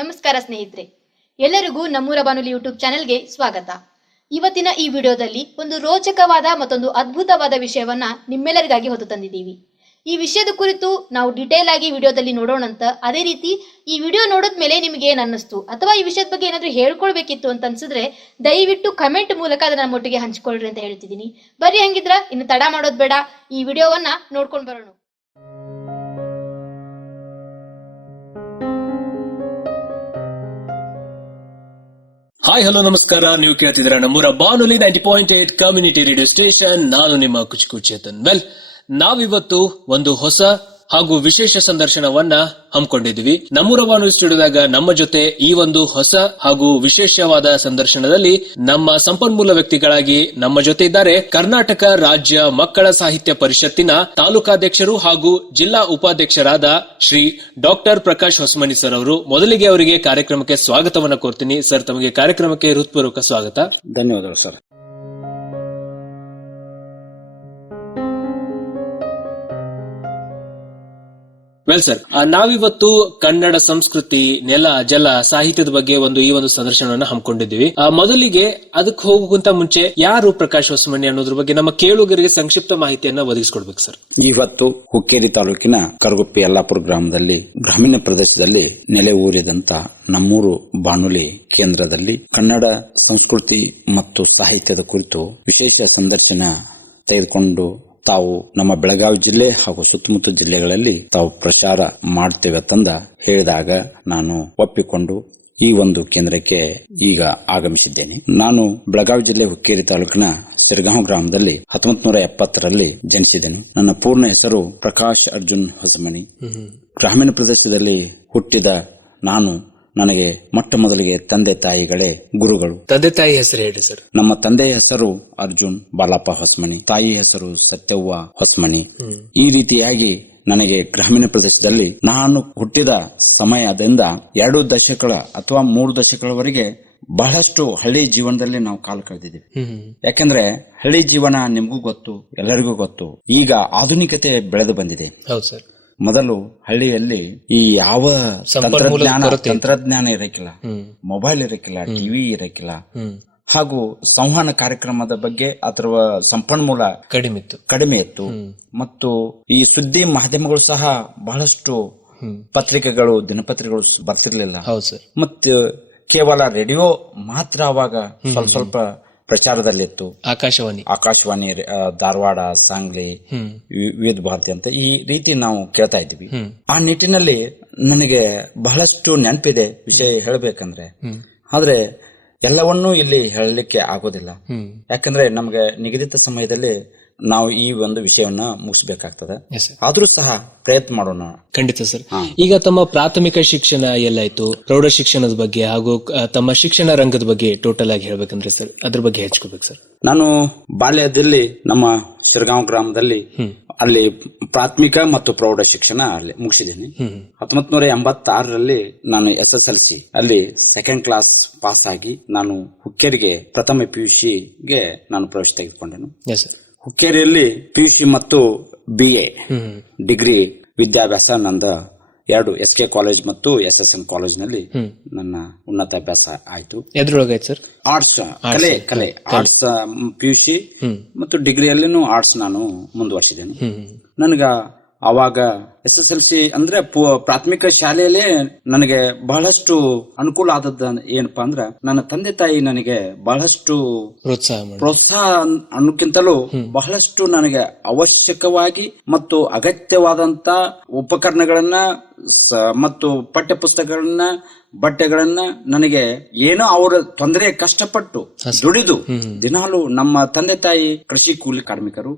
ನಮಸ್ಕಾರ ಸ್ನೇಹಿತರೆ, ಎಲ್ಲರಿಗೂ ನಮ್ಮೂರ ಬಾನುಲಿ ಯೂಟ್ಯೂಬ್ ಚಾನೆಲ್ಗೆ ಸ್ವಾಗತ. ಇವತ್ತಿನ ಈ ವಿಡಿಯೋದಲ್ಲಿ ಒಂದು ರೋಚಕವಾದ ಮತ್ತೊಂದು ಅದ್ಭುತವಾದ ವಿಷಯವನ್ನ ನಿಮ್ಮೆಲ್ಲರಿಗಾಗಿ ಹೊತ್ತು ತಂದಿದ್ದೀವಿ. ಈ ವಿಷಯದ ಕುರಿತು ನಾವು ಡಿಟೇಲ್ ಆಗಿ ವಿಡಿಯೋದಲ್ಲಿ ನೋಡೋಣಂತ. ಅದೇ ರೀತಿ ಈ ವಿಡಿಯೋ ನೋಡಿದ್ಮೇಲೆ ನಿಮಗೆ ಏನ್ ಅನ್ನಿಸ್ತು ಅಥವಾ ಈ ವಿಷಯದ ಬಗ್ಗೆ ಏನಾದ್ರೂ ಹೇಳ್ಕೊಳ್ಬೇಕಿತ್ತು ಅಂತ ಅನ್ಸಿದ್ರೆ ದಯವಿಟ್ಟು ಕಮೆಂಟ್ ಮೂಲಕ ಅದನ್ನ ನಮ್ಮೊಟ್ಟಿಗೆ ಹಂಚಿಕೊಳ್ಳ್ರಿ ಅಂತ ಹೇಳ್ತಿದ್ದೀನಿ. ಬರ್ರಿ, ಹಂಗಿದ್ರ ಇನ್ನು ತಡ ಮಾಡೋದ್ ಬೇಡ, ಈ ವಿಡಿಯೋವನ್ನ ನೋಡ್ಕೊಂಡು ಬರೋಣ. ಹಾಯ್, ಹಲೋ, ನಮಸ್ಕಾರ. ನೀವು ಕೇಳ್ತಿದ್ದೀರಾ ನಮ್ಮೂರ ಬಾನುಲಿ 90.8 ಕಮ್ಯುನಿಟಿ ರೇಡಿಯೋ ಸ್ಟೇಷನ್. ನಾನು ನಿಮ್ಮ ಕುಚಿಕು ಚೇತನ್. ನಾವಿವತ್ತು ಒಂದು ಹೊಸ ಹಾಗೂ ವಿಶೇಷ ಸಂದರ್ಶನವನ್ನ ಹಮ್ಮಿಕೊಂಡಿದ್ವಿ. ನಮ್ಮೂರ ಬಾನುಲಿ ಸ್ಟುಡಿಯೋದಾಗ ನಮ್ಮ ಜೊತೆ ಈ ಒಂದು ಹೊಸ ಹಾಗೂ ವಿಶೇಷವಾದ ಸಂದರ್ಶನದಲ್ಲಿ ನಮ್ಮ ಸಂಪನ್ಮೂಲ ವ್ಯಕ್ತಿಗಳಾಗಿ ನಮ್ಮ ಜೊತೆ ಇದ್ದಾರೆ ಕರ್ನಾಟಕ ರಾಜ್ಯ ಮಕ್ಕಳ ಸಾಹಿತ್ಯ ಪರಿಷತ್ತಿನ ತಾಲೂಕಾಧ್ಯಕ್ಷರು ಹಾಗೂ ಜಿಲ್ಲಾ ಉಪಾಧ್ಯಕ್ಷರಾದ ಶ್ರೀ ಡಾಕ್ಟರ್ ಪ್ರಕಾಶ್ ಹೊಸಮನಿ ಸರ್ ಅವರು. ಮೊದಲಿಗೆ ಅವರಿಗೆ ಕಾರ್ಯಕ್ರಮಕ್ಕೆ ಸ್ವಾಗತವನ್ನ ಕೋರ್ತೀನಿ. ಸರ್, ತಮಗೆ ಕಾರ್ಯಕ್ರಮಕ್ಕೆ ಹೃತ್ಪೂರ್ವಕ ಸ್ವಾಗತ. ಧನ್ಯವಾದಗಳು ಸರ್. ಸರ್, ನಾವಿವತ್ತು ಕನ್ನಡ ಸಂಸ್ಕೃತಿ, ನೆಲ, ಜಲ, ಸಾಹಿತ್ಯದ ಬಗ್ಗೆ ಈ ಒಂದು ಸಂದರ್ಶನವನ್ನ ಹಮ್ಮಿಕೊಂಡಿದ್ದೀವಿ. ಮೊದಲಿಗೆ ಅದಕ್ಕೆ ಹೋಗೋಕ್ಕಿಂತ ಮುಂಚೆ ಯಾರು ಪ್ರಕಾಶ್ ಹೊಸಮನಿ ಅನ್ನೋದ್ರ ಬಗ್ಗೆ ನಮ್ಮ ಕೇಳುಗರಿಗೆ ಸಂಕ್ಷಿಪ್ತ ಮಾಹಿತಿಯನ್ನ ಒದಗಿಸಿಕೊಡ್ಬೇಕು ಸರ್. ಇವತ್ತು ಹುಕ್ಕೇರಿ ತಾಲೂಕಿನ ಕರಗುಪ್ಪಿ ಯಲ್ಲಾಪುರ ಗ್ರಾಮದಲ್ಲಿ ಗ್ರಾಮೀಣ ಪ್ರದೇಶದಲ್ಲಿ ನೆಲೆ ಊರಿದಂತ ನಮ್ಮೂರು ಬಾನುಲಿ ಕೇಂದ್ರದಲ್ಲಿ ಕನ್ನಡ ಸಂಸ್ಕೃತಿ ಮತ್ತು ಸಾಹಿತ್ಯದ ಕುರಿತು ವಿಶೇಷ ಸಂದರ್ಶನ ತೆಗೆದುಕೊಂಡು ತಾವು ನಮ್ಮ ಬೆಳಗಾವಿ ಜಿಲ್ಲೆ ಹಾಗೂ ಸುತ್ತಮುತ್ತ ಜಿಲ್ಲೆಗಳಲ್ಲಿ ತಾವು ಪ್ರಚಾರ ಮಾಡ್ತೇವೆ ತಂದ ಹೇಳಿದಾಗ ನಾನು ಒಪ್ಪಿಕೊಂಡು ಈ ಒಂದು ಕೇಂದ್ರಕ್ಕೆ ಈಗ ಆಗಮಿಸಿದ್ದೇನೆ. ನಾನು ಬೆಳಗಾವಿ ಜಿಲ್ಲೆ ಹುಕ್ಕೇರಿ ತಾಲೂಕಿನ ಸಿರಗಾಂವ್ ಗ್ರಾಮದಲ್ಲಿ 1970ರಲ್ಲಿ ಜನಿಸಿದೆನು. ನನ್ನ ಪೂರ್ಣ ಹೆಸರು ಪ್ರಕಾಶ್ ಅರ್ಜುನ್ ಹೊಸಮನಿ. ಗ್ರಾಮೀಣ ಪ್ರದೇಶದಲ್ಲಿ ಹುಟ್ಟಿದ ನಾನು ನನಗೆ ಮೊಟ್ಟ ಮೊದಲಿಗೆ ತಂದೆ ತಾಯಿಗಳೇ ಗುರುಗಳು. ತಂದೆ ತಾಯಿ ಹೆಸರು ಹೇಳಿ ಸರ್. ನಮ್ಮ ತಂದೆಯ ಹೆಸರು ಅರ್ಜುನ್ ಬಾಲಪ್ಪ ಹೊಸಮನಿ, ತಾಯಿ ಹೆಸರು ಸತ್ಯವ್ವ ಹೊಸಮನಿ. ಈ ರೀತಿಯಾಗಿ ನನಗೆ ಗ್ರಾಮೀಣ ಪ್ರದೇಶದಲ್ಲಿ ನಾನು ಹುಟ್ಟಿದ ಸಮಯದಿಂದ 2 ದಶಕಗಳ ಅಥವಾ 3 ದಶಕಗಳವರೆಗೆ ಬಹಳಷ್ಟು ಹಳ್ಳಿ ಜೀವನದಲ್ಲಿ ನಾವು ಕಾಲ ಕಳೆದಿದ್ದೀವಿ. ಯಾಕಂದ್ರೆ ಹಳ್ಳಿ ಜೀವನ ನಿಮಗೂ ಗೊತ್ತು, ಎಲ್ಲರಿಗೂ ಗೊತ್ತು. ಈಗ ಆಧುನಿಕತೆ ಬೆಳೆದು ಬಂದಿದೆ. ಹೌದು ಸರ್. ಮೊದಲು ಹಳ್ಳಿಯಲ್ಲಿ ಈ ಯಾವ ತಂತ್ರಜ್ಞಾನ ಇರಕ್ಕಿಲ್ಲ, ಮೊಬೈಲ್ ಇರಕ್ಕಿಲ್ಲ, ಟಿವಿ ಇರಕ್ಕಿಲ್ಲ, ಹಾಗೂ ಸಂವಹನ ಕಾರ್ಯಕ್ರಮದ ಬಗ್ಗೆ ಅದರ ಸಂಪನ್ಮೂಲ ಕಡಿಮೆ ಇತ್ತು. ಮತ್ತು ಈ ಸುದ್ದಿ ಮಾಧ್ಯಮಗಳು ಸಹ ಬಹಳಷ್ಟು ಪತ್ರಿಕೆಗಳು, ದಿನಪತ್ರಿಕೆಗಳು ಬರ್ತಿರ್ಲಿಲ್ಲ. ಮತ್ತು ಕೇವಲ ರೇಡಿಯೋ ಮಾತ್ರ ಅವಾಗ ಸ್ವಲ್ಪ ಪ್ರಚಾರದಲ್ಲಿತ್ತು. ಆಕಾಶವಾಣಿ ಧಾರವಾಡ, ಸಾಂಗ್ಲಿ, ವಿವಿಧ ಭಾರತಿ ಅಂತ ಈ ರೀತಿ ನಾವು ಕೇಳ್ತಾ ಇದ್ವಿ. ಆ ನಿಟ್ಟಿನಲ್ಲಿ ನನಗೆ ಬಹಳಷ್ಟು ನೆನಪಿದೆ ವಿಷಯ ಹೇಳಬೇಕಂದ್ರೆ. ಆದ್ರೆ ಎಲ್ಲವನ್ನೂ ಇಲ್ಲಿ ಹೇಳಲಿಕ್ಕೆ ಆಗೋದಿಲ್ಲ. ಯಾಕಂದ್ರೆ ನಮ್ಗೆ ನಿಗದಿತ ಸಮಯದಲ್ಲಿ ನಾವು ಈ ಒಂದು ವಿಷಯವನ್ನ ಮುಗಿಸಬೇಕಾಗ್ತದೆ. ಆದ್ರೂ ಸಹ ಪ್ರಯತ್ನ ಮಾಡೋಣ. ಖಂಡಿತ ಸರ್. ಈಗ ತಮ್ಮ ಪ್ರಾಥಮಿಕ ಶಿಕ್ಷಣ ಎಲ್ಲಾಯ್ತು, ಪ್ರೌಢ ಶಿಕ್ಷಣದ ಬಗ್ಗೆ ಹಾಗೂ ತಮ್ಮ ಶಿಕ್ಷಣ ರಂಗದ ಬಗ್ಗೆ ಟೋಟಲ್ ಆಗಿ ಹೇಳ್ಬೇಕಂದ್ರೆ ಸರ್ ಅದ್ರ ಬಗ್ಗೆ ಹಂಚ್ಕೋಬೇಕು ಸರ್. ನಾನು ಬಾಲ್ಯದಲ್ಲಿ ನಮ್ಮ ಶಿರಗಾಂವ್ ಗ್ರಾಮದಲ್ಲಿ ಅಲ್ಲಿ ಪ್ರಾಥಮಿಕ ಮತ್ತು ಪ್ರೌಢ ಶಿಕ್ಷಣ ಅಲ್ಲಿ ಮುಗಿಸಿದ್ದೀನಿ. 1986ರಲ್ಲಿ ನಾನು SSLC ಅಲ್ಲಿ 2nd ಕ್ಲಾಸ್ ಪಾಸ್ ಆಗಿ ನಾನು ಹುಕ್ಕೇರಿಗೆ ಪ್ರಥಮ PUCಗೆ ನಾನು ಪ್ರವೇಶ ತೆಗೆದುಕೊಂಡೆನು. ಹುಕ್ಕೇರಿಯಲ್ಲಿ PUC ಮತ್ತು BA ಡಿಗ್ರಿ ವಿದ್ಯಾಭ್ಯಾಸ ನಂದ 2 SK ಕಾಲೇಜ್ ಮತ್ತು SSN ಕಾಲೇಜ್ನಲ್ಲಿ ನನ್ನ ಉನ್ನತ ಅಭ್ಯಾಸ ಆಯ್ತು. ಸರ್ ಆರ್ಟ್ಸ್, ಕಲೆ ಆರ್ಟ್ಸ್ PUC ಮತ್ತು ಡಿಗ್ರಿಯಲ್ಲಿನೂ ಆರ್ಟ್ಸ್ ನಾನು ಮುಂದುವರಿಸಿದ್ದೇನೆ. ನನಗ ಅವಾಗ SSLC ಅಂದ್ರೆ ಪ್ರಾಥಮಿಕ ಶಾಲೆಯಲ್ಲೇ ನನಗೆ ಬಹಳಷ್ಟು ಅನುಕೂಲ ಆದದ್ದು ಏನಪ್ಪಾ ಅಂದ್ರ ನನ್ನ ತಂದೆ ತಾಯಿ ನನಗೆ ಬಹಳಷ್ಟು ಪ್ರೋತ್ಸಾಹ ಅನ್ನೋಕ್ಕಿಂತಲೂ ಬಹಳಷ್ಟು ನನಗೆ ಅವಶ್ಯಕವಾಗಿ ಮತ್ತು ಅಗತ್ಯವಾದಂತ ಉಪಕರಣಗಳನ್ನ ಮತ್ತು ಪಠ್ಯ ಪುಸ್ತಕಗಳನ್ನ, ಬಟ್ಟೆಗಳನ್ನ ನನಗೆ ಏನೋ ಅವರ ತೊಂದರೆ ಕಷ್ಟಪಟ್ಟು ದುಡಿದು ದಿನಾಲು ನಮ್ಮ ತಂದೆ ತಾಯಿ ಕೃಷಿ ಕೂಲಿ ಕಾರ್ಮಿಕರು.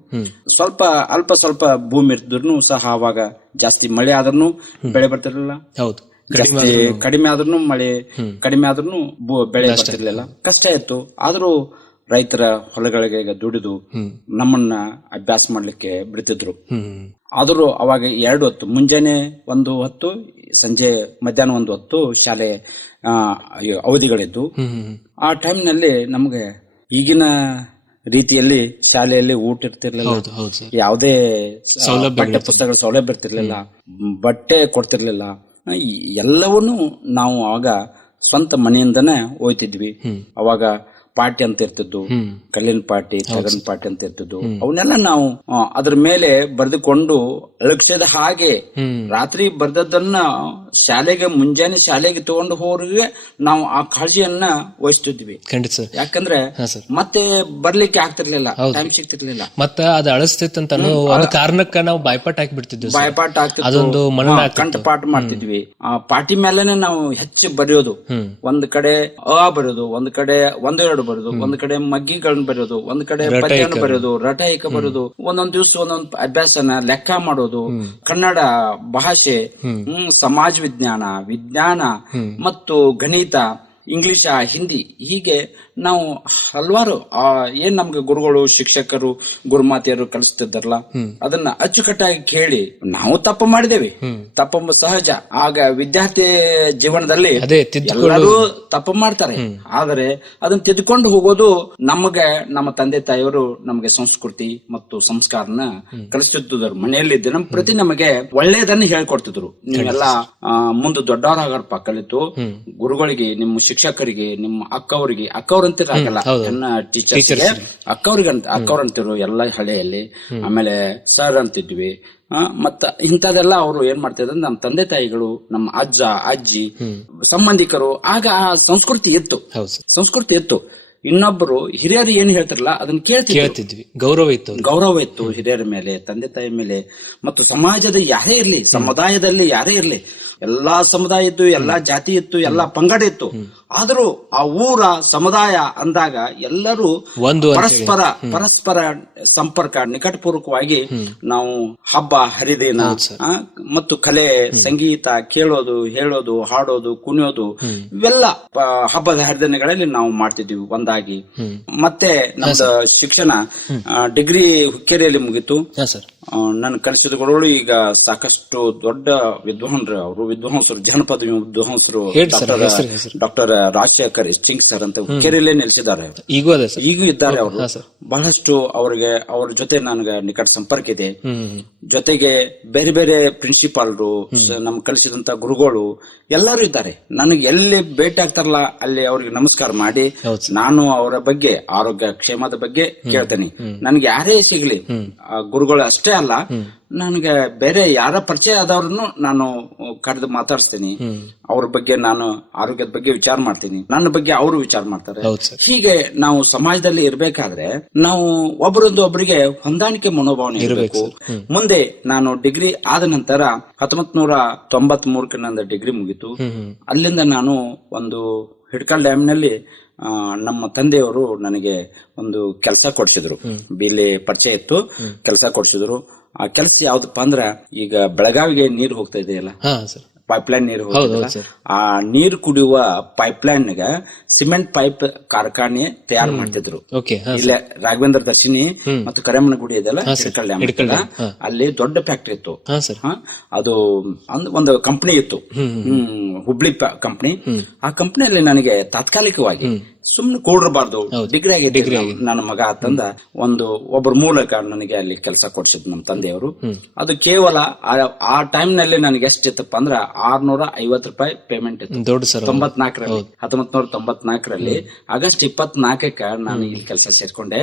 ಅಲ್ಪ ಸ್ವಲ್ಪ ಭೂಮಿ ಇರ್ದ್ರು ಸಹ ಅವಾಗ ಜಾಸ್ತಿ ಮಳೆ ಆದ್ರೂ ಬೆಳೆ ಬರ್ತಿರ್ಲಿಲ್ಲ, ಕಡಿಮೆ ಆದ್ರೂ ಮಳೆ ಕಡಿಮೆ ಆದ್ರೂ ಬೆಳೆ ಬರ್ತಿರ್ಲಿಲ್ಲ, ಕಷ್ಟ ಇತ್ತು. ಆದ್ರೂ ರೈತರ ಹೊಲಗಳಿಗೆ ದುಡಿದು ನಮ್ಮನ್ನ ಅಭ್ಯಾಸ ಮಾಡ್ಲಿಕ್ಕೆ ಬಿಡ್ತಿದ್ರು. ಆದ್ರೂ ಅವಾಗ 2 ಹೊತ್ತು, ಮುಂಜಾನೆ 1 ಹೊತ್ತು, ಸಂಜೆ ಮಧ್ಯಾಹ್ನ 1 ಹೊತ್ತು ಶಾಲೆ ಅವಧಿಗಳಿದ್ದು. ಆ ಟೈಮ್ನಲ್ಲಿ ನಮ್ಗೆ ಈಗಿನ ರೀತಿಯಲ್ಲಿ ಶಾಲೆಯಲ್ಲಿ ಊಟ ಇರ್ತಿರ್ಲಿಲ್ಲ, ಯಾವುದೇ ಪಠ್ಯ ಪುಸ್ತಕಗಳ ಸೌಲಭ್ಯ ಇರ್ತಿರ್ಲಿಲ್ಲ, ಬಟ್ಟೆ ಕೊಡ್ತಿರ್ಲಿಲ್ಲ. ಎಲ್ಲವನ್ನೂ ನಾವು ಆಗ ಸ್ವಂತ ಮನೆಯಿಂದನೇ ಹೋಯ್ತಿದ್ವಿ. ಅವಾಗ ಪಾರ್ಟಿ ಅಂತ ಇರ್ತಿದ್ದು, ಕಲ್ಲಿನ ಪಾರ್ಟಿ, ತಗನ್ ಪಾರ್ಟಿ ಅಂತ ಇರ್ತಿದ್ದು. ಅವನ್ನೆಲ್ಲ ನಾವು ಅದ್ರ ಮೇಲೆ ಬರೆದುಕೊಂಡು ಅಳಕ್ಷದ ಹಾಗೆ ರಾತ್ರಿ ಬರ್ದದ್ದನ್ನ ಶಾಲೆಗೆ ಮುಂಜಾನೆ ಶಾಲೆಗೆ ತಗೊಂಡು ಹೋಗೋರಿಗೆ ನಾವು ಆ ಕಾಳಜಿಯನ್ನ ವಹಿಸ್ತಿದ್ವಿ. ಯಾಕಂದ್ರೆ ಮತ್ತೆ ಬರ್ಲಿಕ್ಕೆ ಆಗ್ತಿರ್ಲಿಲ್ಲ, ಟೈಮ್ ಸಿಗ್ತಿರ್ಲಿಲ್ಲ. ಮತ್ತೆ ಅದು ಅಳಿಸ್ತಿತ್ತಂತ ಒಂದು ಕಾರಣಕ್ಕ ನಾವು ಬಾಯ್ಪಾಟ್ ಹಾಕಿಬಿಡ್ತಿದ್ವಿ. ಬಾಯ್ಪಾಟ್ ಆಗ್ತಿತ್ತು, ಕಂಠಪಾಠ ಮಾಡ್ತಿದ್ವಿ. ಆ ಪಾರ್ಟಿ ಮೇಲೆನೆ ನಾವು ಹೆಚ್ಚು ಬರೆಯೋದು. ಒಂದ್ ಕಡೆ ಅ ಬರೆಯೋದು, ಒಂದ್ ಕಡೆ ಒಂದೆರಡು ಬರೋದು, ಒಂದ್ ಕಡೆ ಮಗ್ಗಿಗಳನ್ನ ಬರೆಯೋದು, ಒಂದ್ ಕಡೆ ಪದ್ಯನ ಬರೆಯೋದು, ರಟೈಕ ಬರೋದು. ಒಂದೊಂದ್ ದಿವ್ಸ ಒಂದೊಂದ್ ಅಭ್ಯಾಸನ ಲೆಕ್ಕ ಮಾಡೋದು. ಕನ್ನಡ ಭಾಷೆ, ಸಮಾಜ ವಿಜ್ಞಾನ ಮತ್ತು ಗಣಿತ, ಇಂಗ್ಲಿಷ್, ಹಿಂದಿ, ಹೀಗೆ ನಾವು ಹಲವಾರು ಏನ್ ನಮ್ಗೆ ಗುರುಗಳು, ಶಿಕ್ಷಕರು, ಗುರುಮಾತೆಯರು ಕಲಿಸ್ತಿದ್ದಾರಲ್ಲ ಅದನ್ನ ಅಚ್ಚುಕಟ್ಟಾಗಿ ಕೇಳಿ ನಾವು ತಪ್ಪು ಮಾಡಿದೇವಿ. ತಪ್ಪು ಸಹಜ. ಆಗ ವಿದ್ಯಾರ್ಥಿ ಜೀವನದಲ್ಲಿ ಎಲ್ಲರೂ ತಪ್ಪು ಮಾಡ್ತಾರೆ. ಆದರೆ ಅದನ್ನ ತಿದ್ದುಕೊಂಡು ಹೋಗೋದು ನಮಗೆ ನಮ್ಮ ತಂದೆ ತಾಯಿಯವರು ನಮಗೆ ಸಂಸ್ಕೃತಿ ಮತ್ತು ಸಂಸ್ಕಾರನ ಕಲಿಸ್ತಿದ್ದರು. ಮನೆಯಲ್ಲಿದ್ದ ನಮ್ಮ ಪ್ರತಿ ನಮಗೆ ಒಳ್ಳೆಯದನ್ನ ಹೇಳ್ಕೊಡ್ತಿದ್ರು. ನೀವೆಲ್ಲ ಮುಂದೆ ದೊಡ್ಡವರಾಗಪ್ಪ ಕಲಿತು ಗುರುಗಳಿಗೆ, ನಿಮ್ಮ ಶಿಕ್ಷಕರಿಗೆ, ನಿಮ್ಮ ಅಕ್ಕವರಿಗೆ, ಅಕ್ಕವ್ರಂತಿರಾಗಲ್ಲ ಟೀಚರ್ಸ್ಗೆ, ಅಕ್ಕವ್ರಂತಿರು ಎಲ್ಲ ಹಳೆಯಲ್ಲಿ. ಆಮೇಲೆ ಸರ್ ಅಂತಿದ್ವಿ. ಮತ್ತ ಇಂಥದೆಲ್ಲ ಅವರು ಏನ್ ಮಾಡ್ತಿದ್ರು, ನಮ್ಮ ತಂದೆ ತಾಯಿಗಳು, ನಮ್ಮ ಅಜ್ಜ ಅಜ್ಜಿ, ಸಂಬಂಧಿಕರು. ಆಗ ಆ ಸಂಸ್ಕೃತಿ ಇತ್ತು. ಇನ್ನೊಬ್ಬರು ಹಿರಿಯರು ಏನ್ ಹೇಳ್ತಾರಲ್ಲ ಅದನ್ನ ಕೇಳ್ತಿದ್ವಿ. ಗೌರವ ಇತ್ತು ಹಿರಿಯರ ಮೇಲೆ, ತಂದೆ ತಾಯಿ ಮೇಲೆ. ಮತ್ತು ಸಮಾಜದ ಯಾರೇ ಇರ್ಲಿ, ಸಮುದಾಯದಲ್ಲಿ ಯಾರೇ ಇರ್ಲಿ, ಎಲ್ಲಾ ಸಮುದಾಯ ಇತ್ತು, ಎಲ್ಲಾ ಜಾತಿ ಇತ್ತು, ಎಲ್ಲಾ ಪಂಗಡ ಇತ್ತು. ಆದರೂ ಆ ಊರ ಸಮುದಾಯ ಅಂದಾಗ ಎಲ್ಲರೂ ಪರಸ್ಪರ ಸಂಪರ್ಕ, ನಿಕಟಪೂರ್ವಕವಾಗಿ ನಾವು ಹಬ್ಬ ಹರಿದಿನ ಮತ್ತು ಕಲೆ, ಸಂಗೀತ, ಕೇಳೋದು, ಹೇಳೋದು, ಹಾಡೋದು, ಕುಣಿಯೋದು, ಇವೆಲ್ಲ ಹಬ್ಬದ ಹರಿದಿನಗಳಲ್ಲಿ ನಾವು ಮಾಡ್ತಿದ್ವಿ ಒಂದಾಗಿ. ಮತ್ತೆ ನಮ್ದು ಶಿಕ್ಷಣ ಡಿಗ್ರಿ ಹುಕ್ಕೇರಿಯಲ್ಲಿ ಮುಗಿತು. ನನ್ನ ಕಲಿಸಿದ ಗುರುಗಳು ಈಗ ಸಾಕಷ್ಟು ದೊಡ್ಡ ವಿದ್ವಾಂಸರು, ಜನಪದ ವಿದ್ವಾಂಸರು, ಡಾಕ್ಟರ್ ರಾಜಶೇಖರ್ ಎಸ್ಟಿಂಗ್ ಸರ್ ಅಂತ ಹುಕ್ಕೇರಿಯಲ್ಲೇ ನೆಲೆಸಿದ್ದಾರೆ. ಈಗೂ ಇದ್ದಾರೆ ಅವರು. ಬಹಳಷ್ಟು ಅವ್ರ ಜೊತೆ ನನಗೆ ನಿಕಟ ಸಂಪರ್ಕ ಇದೆ. ಜೊತೆಗೆ ಬೇರೆ ಬೇರೆ ಪ್ರಿನ್ಸಿಪಾಲ್ರು, ನಮ್ ಕಲಿಸಿದಂತ ಗುರುಗಳು ಎಲ್ಲರೂ ಇದ್ದಾರೆ. ನನಗೆ ಎಲ್ಲಿ ಭೇಟಿ ಆಗ್ತಾರಲ್ಲ ಅಲ್ಲಿ ಅವ್ರಿಗೆ ನಮಸ್ಕಾರ ಮಾಡಿ ನಾನು ಅವರ ಬಗ್ಗೆ, ಆರೋಗ್ಯ ಕ್ಷೇಮದ ಬಗ್ಗೆ ಕೇಳ್ತೇನೆ. ನನ್ಗೆ ಯಾರೇ ಸಿಗ್ಲಿ, ಗುರುಗಳು ಅಷ್ಟೇ ಅಲ್ಲ, ನನಗೆ ಬೇರೆ ಯಾರ ಪರಿಚಯ ಆದವ್ರನ್ನು ನಾನು ಕರೆದು ಮಾತಾಡಿಸ್ತೀನಿ. ಅವ್ರ ಬಗ್ಗೆ ನಾನು ಆರೋಗ್ಯದ ಬಗ್ಗೆ ವಿಚಾರ ಮಾಡ್ತೀನಿ, ನನ್ನ ಬಗ್ಗೆ ಅವರು ವಿಚಾರ ಮಾಡ್ತಾರೆ. ಹೀಗೆ ನಾವು ಸಮಾಜದಲ್ಲಿ ಇರ್ಬೇಕಾದ್ರೆ ನಾವು ಒಬ್ಬರಿಗೆ ಹೊಂದಾಣಿಕೆ ಮನೋಭಾವನೆ ಇರಬೇಕು. ಮುಂದೆ ನಾನು ಡಿಗ್ರಿ ಆದ ನಂತರ 1993 ನಂದು ಡಿಗ್ರಿ ಮುಗಿತು. ಅಲ್ಲಿಂದ ನಾನು ಒಂದು ಹಿಡ್ಕಲ್ ಡ್ಯಾಮ್ ನಲ್ಲಿ ನಮ್ಮ ತಂದೆಯವರು ನನಗೆ ಒಂದು ಕೆಲಸ ಕೊಡ್ಸಿದ್ರು. ಬಿಲ್ಲಿ ಪರಿಚಯ ಇತ್ತು, ಕೆಲಸ ಕೊಡ್ಸಿದ್ರು. ಆ ಕೆಲಸ ಯಾವ್ದಪ್ಪ ಅಂದ್ರ, ಈಗ ಬೆಳಗಾವಿಗೆ ನೀರು ಹೋಗ್ತಾ ಇದೆಯಲ್ಲ, ಪೈಪ್ಲೈನ್ ನೀರು ಹೋಗ್ತದಲ್ಲ, ಆ ನೀರು ಕುಡಿಯುವ ಪೈಪ್ಲೈನ್ ಗ ಸಿಮೆಂಟ್ ಪೈಪ್ ಕಾರ್ಖಾನೆ ತಯಾರು ಮಾಡ್ತಿದ್ರು. ಇಲ್ಲೇ ರಾಘವೇಂದ್ರ ದರ್ಶಿನಿ ಮತ್ತು ಕರೆಮ್ಮನ ಗುಡಿ ಇದೆಲ್ಲ, ಹಿಡ್ಕಲ್ ಡ್ಯಾಮ್, ಅಲ್ಲಿ ದೊಡ್ಡ ಫ್ಯಾಕ್ಟರಿ ಇತ್ತು. ಅದು ಒಂದು ಕಂಪನಿ ಇತ್ತು, ಹುಬ್ಳಿ ಕಂಪನಿ. ಆ ಕಂಪನಿಯಲ್ಲಿ ನನಗೆ ತಾತ್ಕಾಲಿಕವಾಗಿ ಸುಮ್ನೆ ಕೂಡಿರಬಾರ್ದು, ಡಿಗ್ರಿ ಆಗಿದೆ ನನ್ನ ಮಗ ಅಂತಂದ ಒಬ್ಬರ ಮೂಲಕ ನನಗೆ ಅಲ್ಲಿ ಕೆಲಸ ಕೊಡ್ಸಿದ್ರು ನಮ್ಮ ತಂದೆಯವರು. ಅದು ಕೇವಲ ಆ ಟೈಮ್ ನಲ್ಲಿ ನನಗೆ ಎಷ್ಟಿತ್ತಪ್ಪ ಅಂದ್ರ ₹650 ಪೇಮೆಂಟ್ ಇತ್ತು. 1994ರಲ್ಲಿ ಆಗಸ್ಟ್ 24ಕ್ಕೆ ನಾನು ಇಲ್ಲಿ ಕೆಲಸ ಸೇರ್ಕೊಂಡೆ.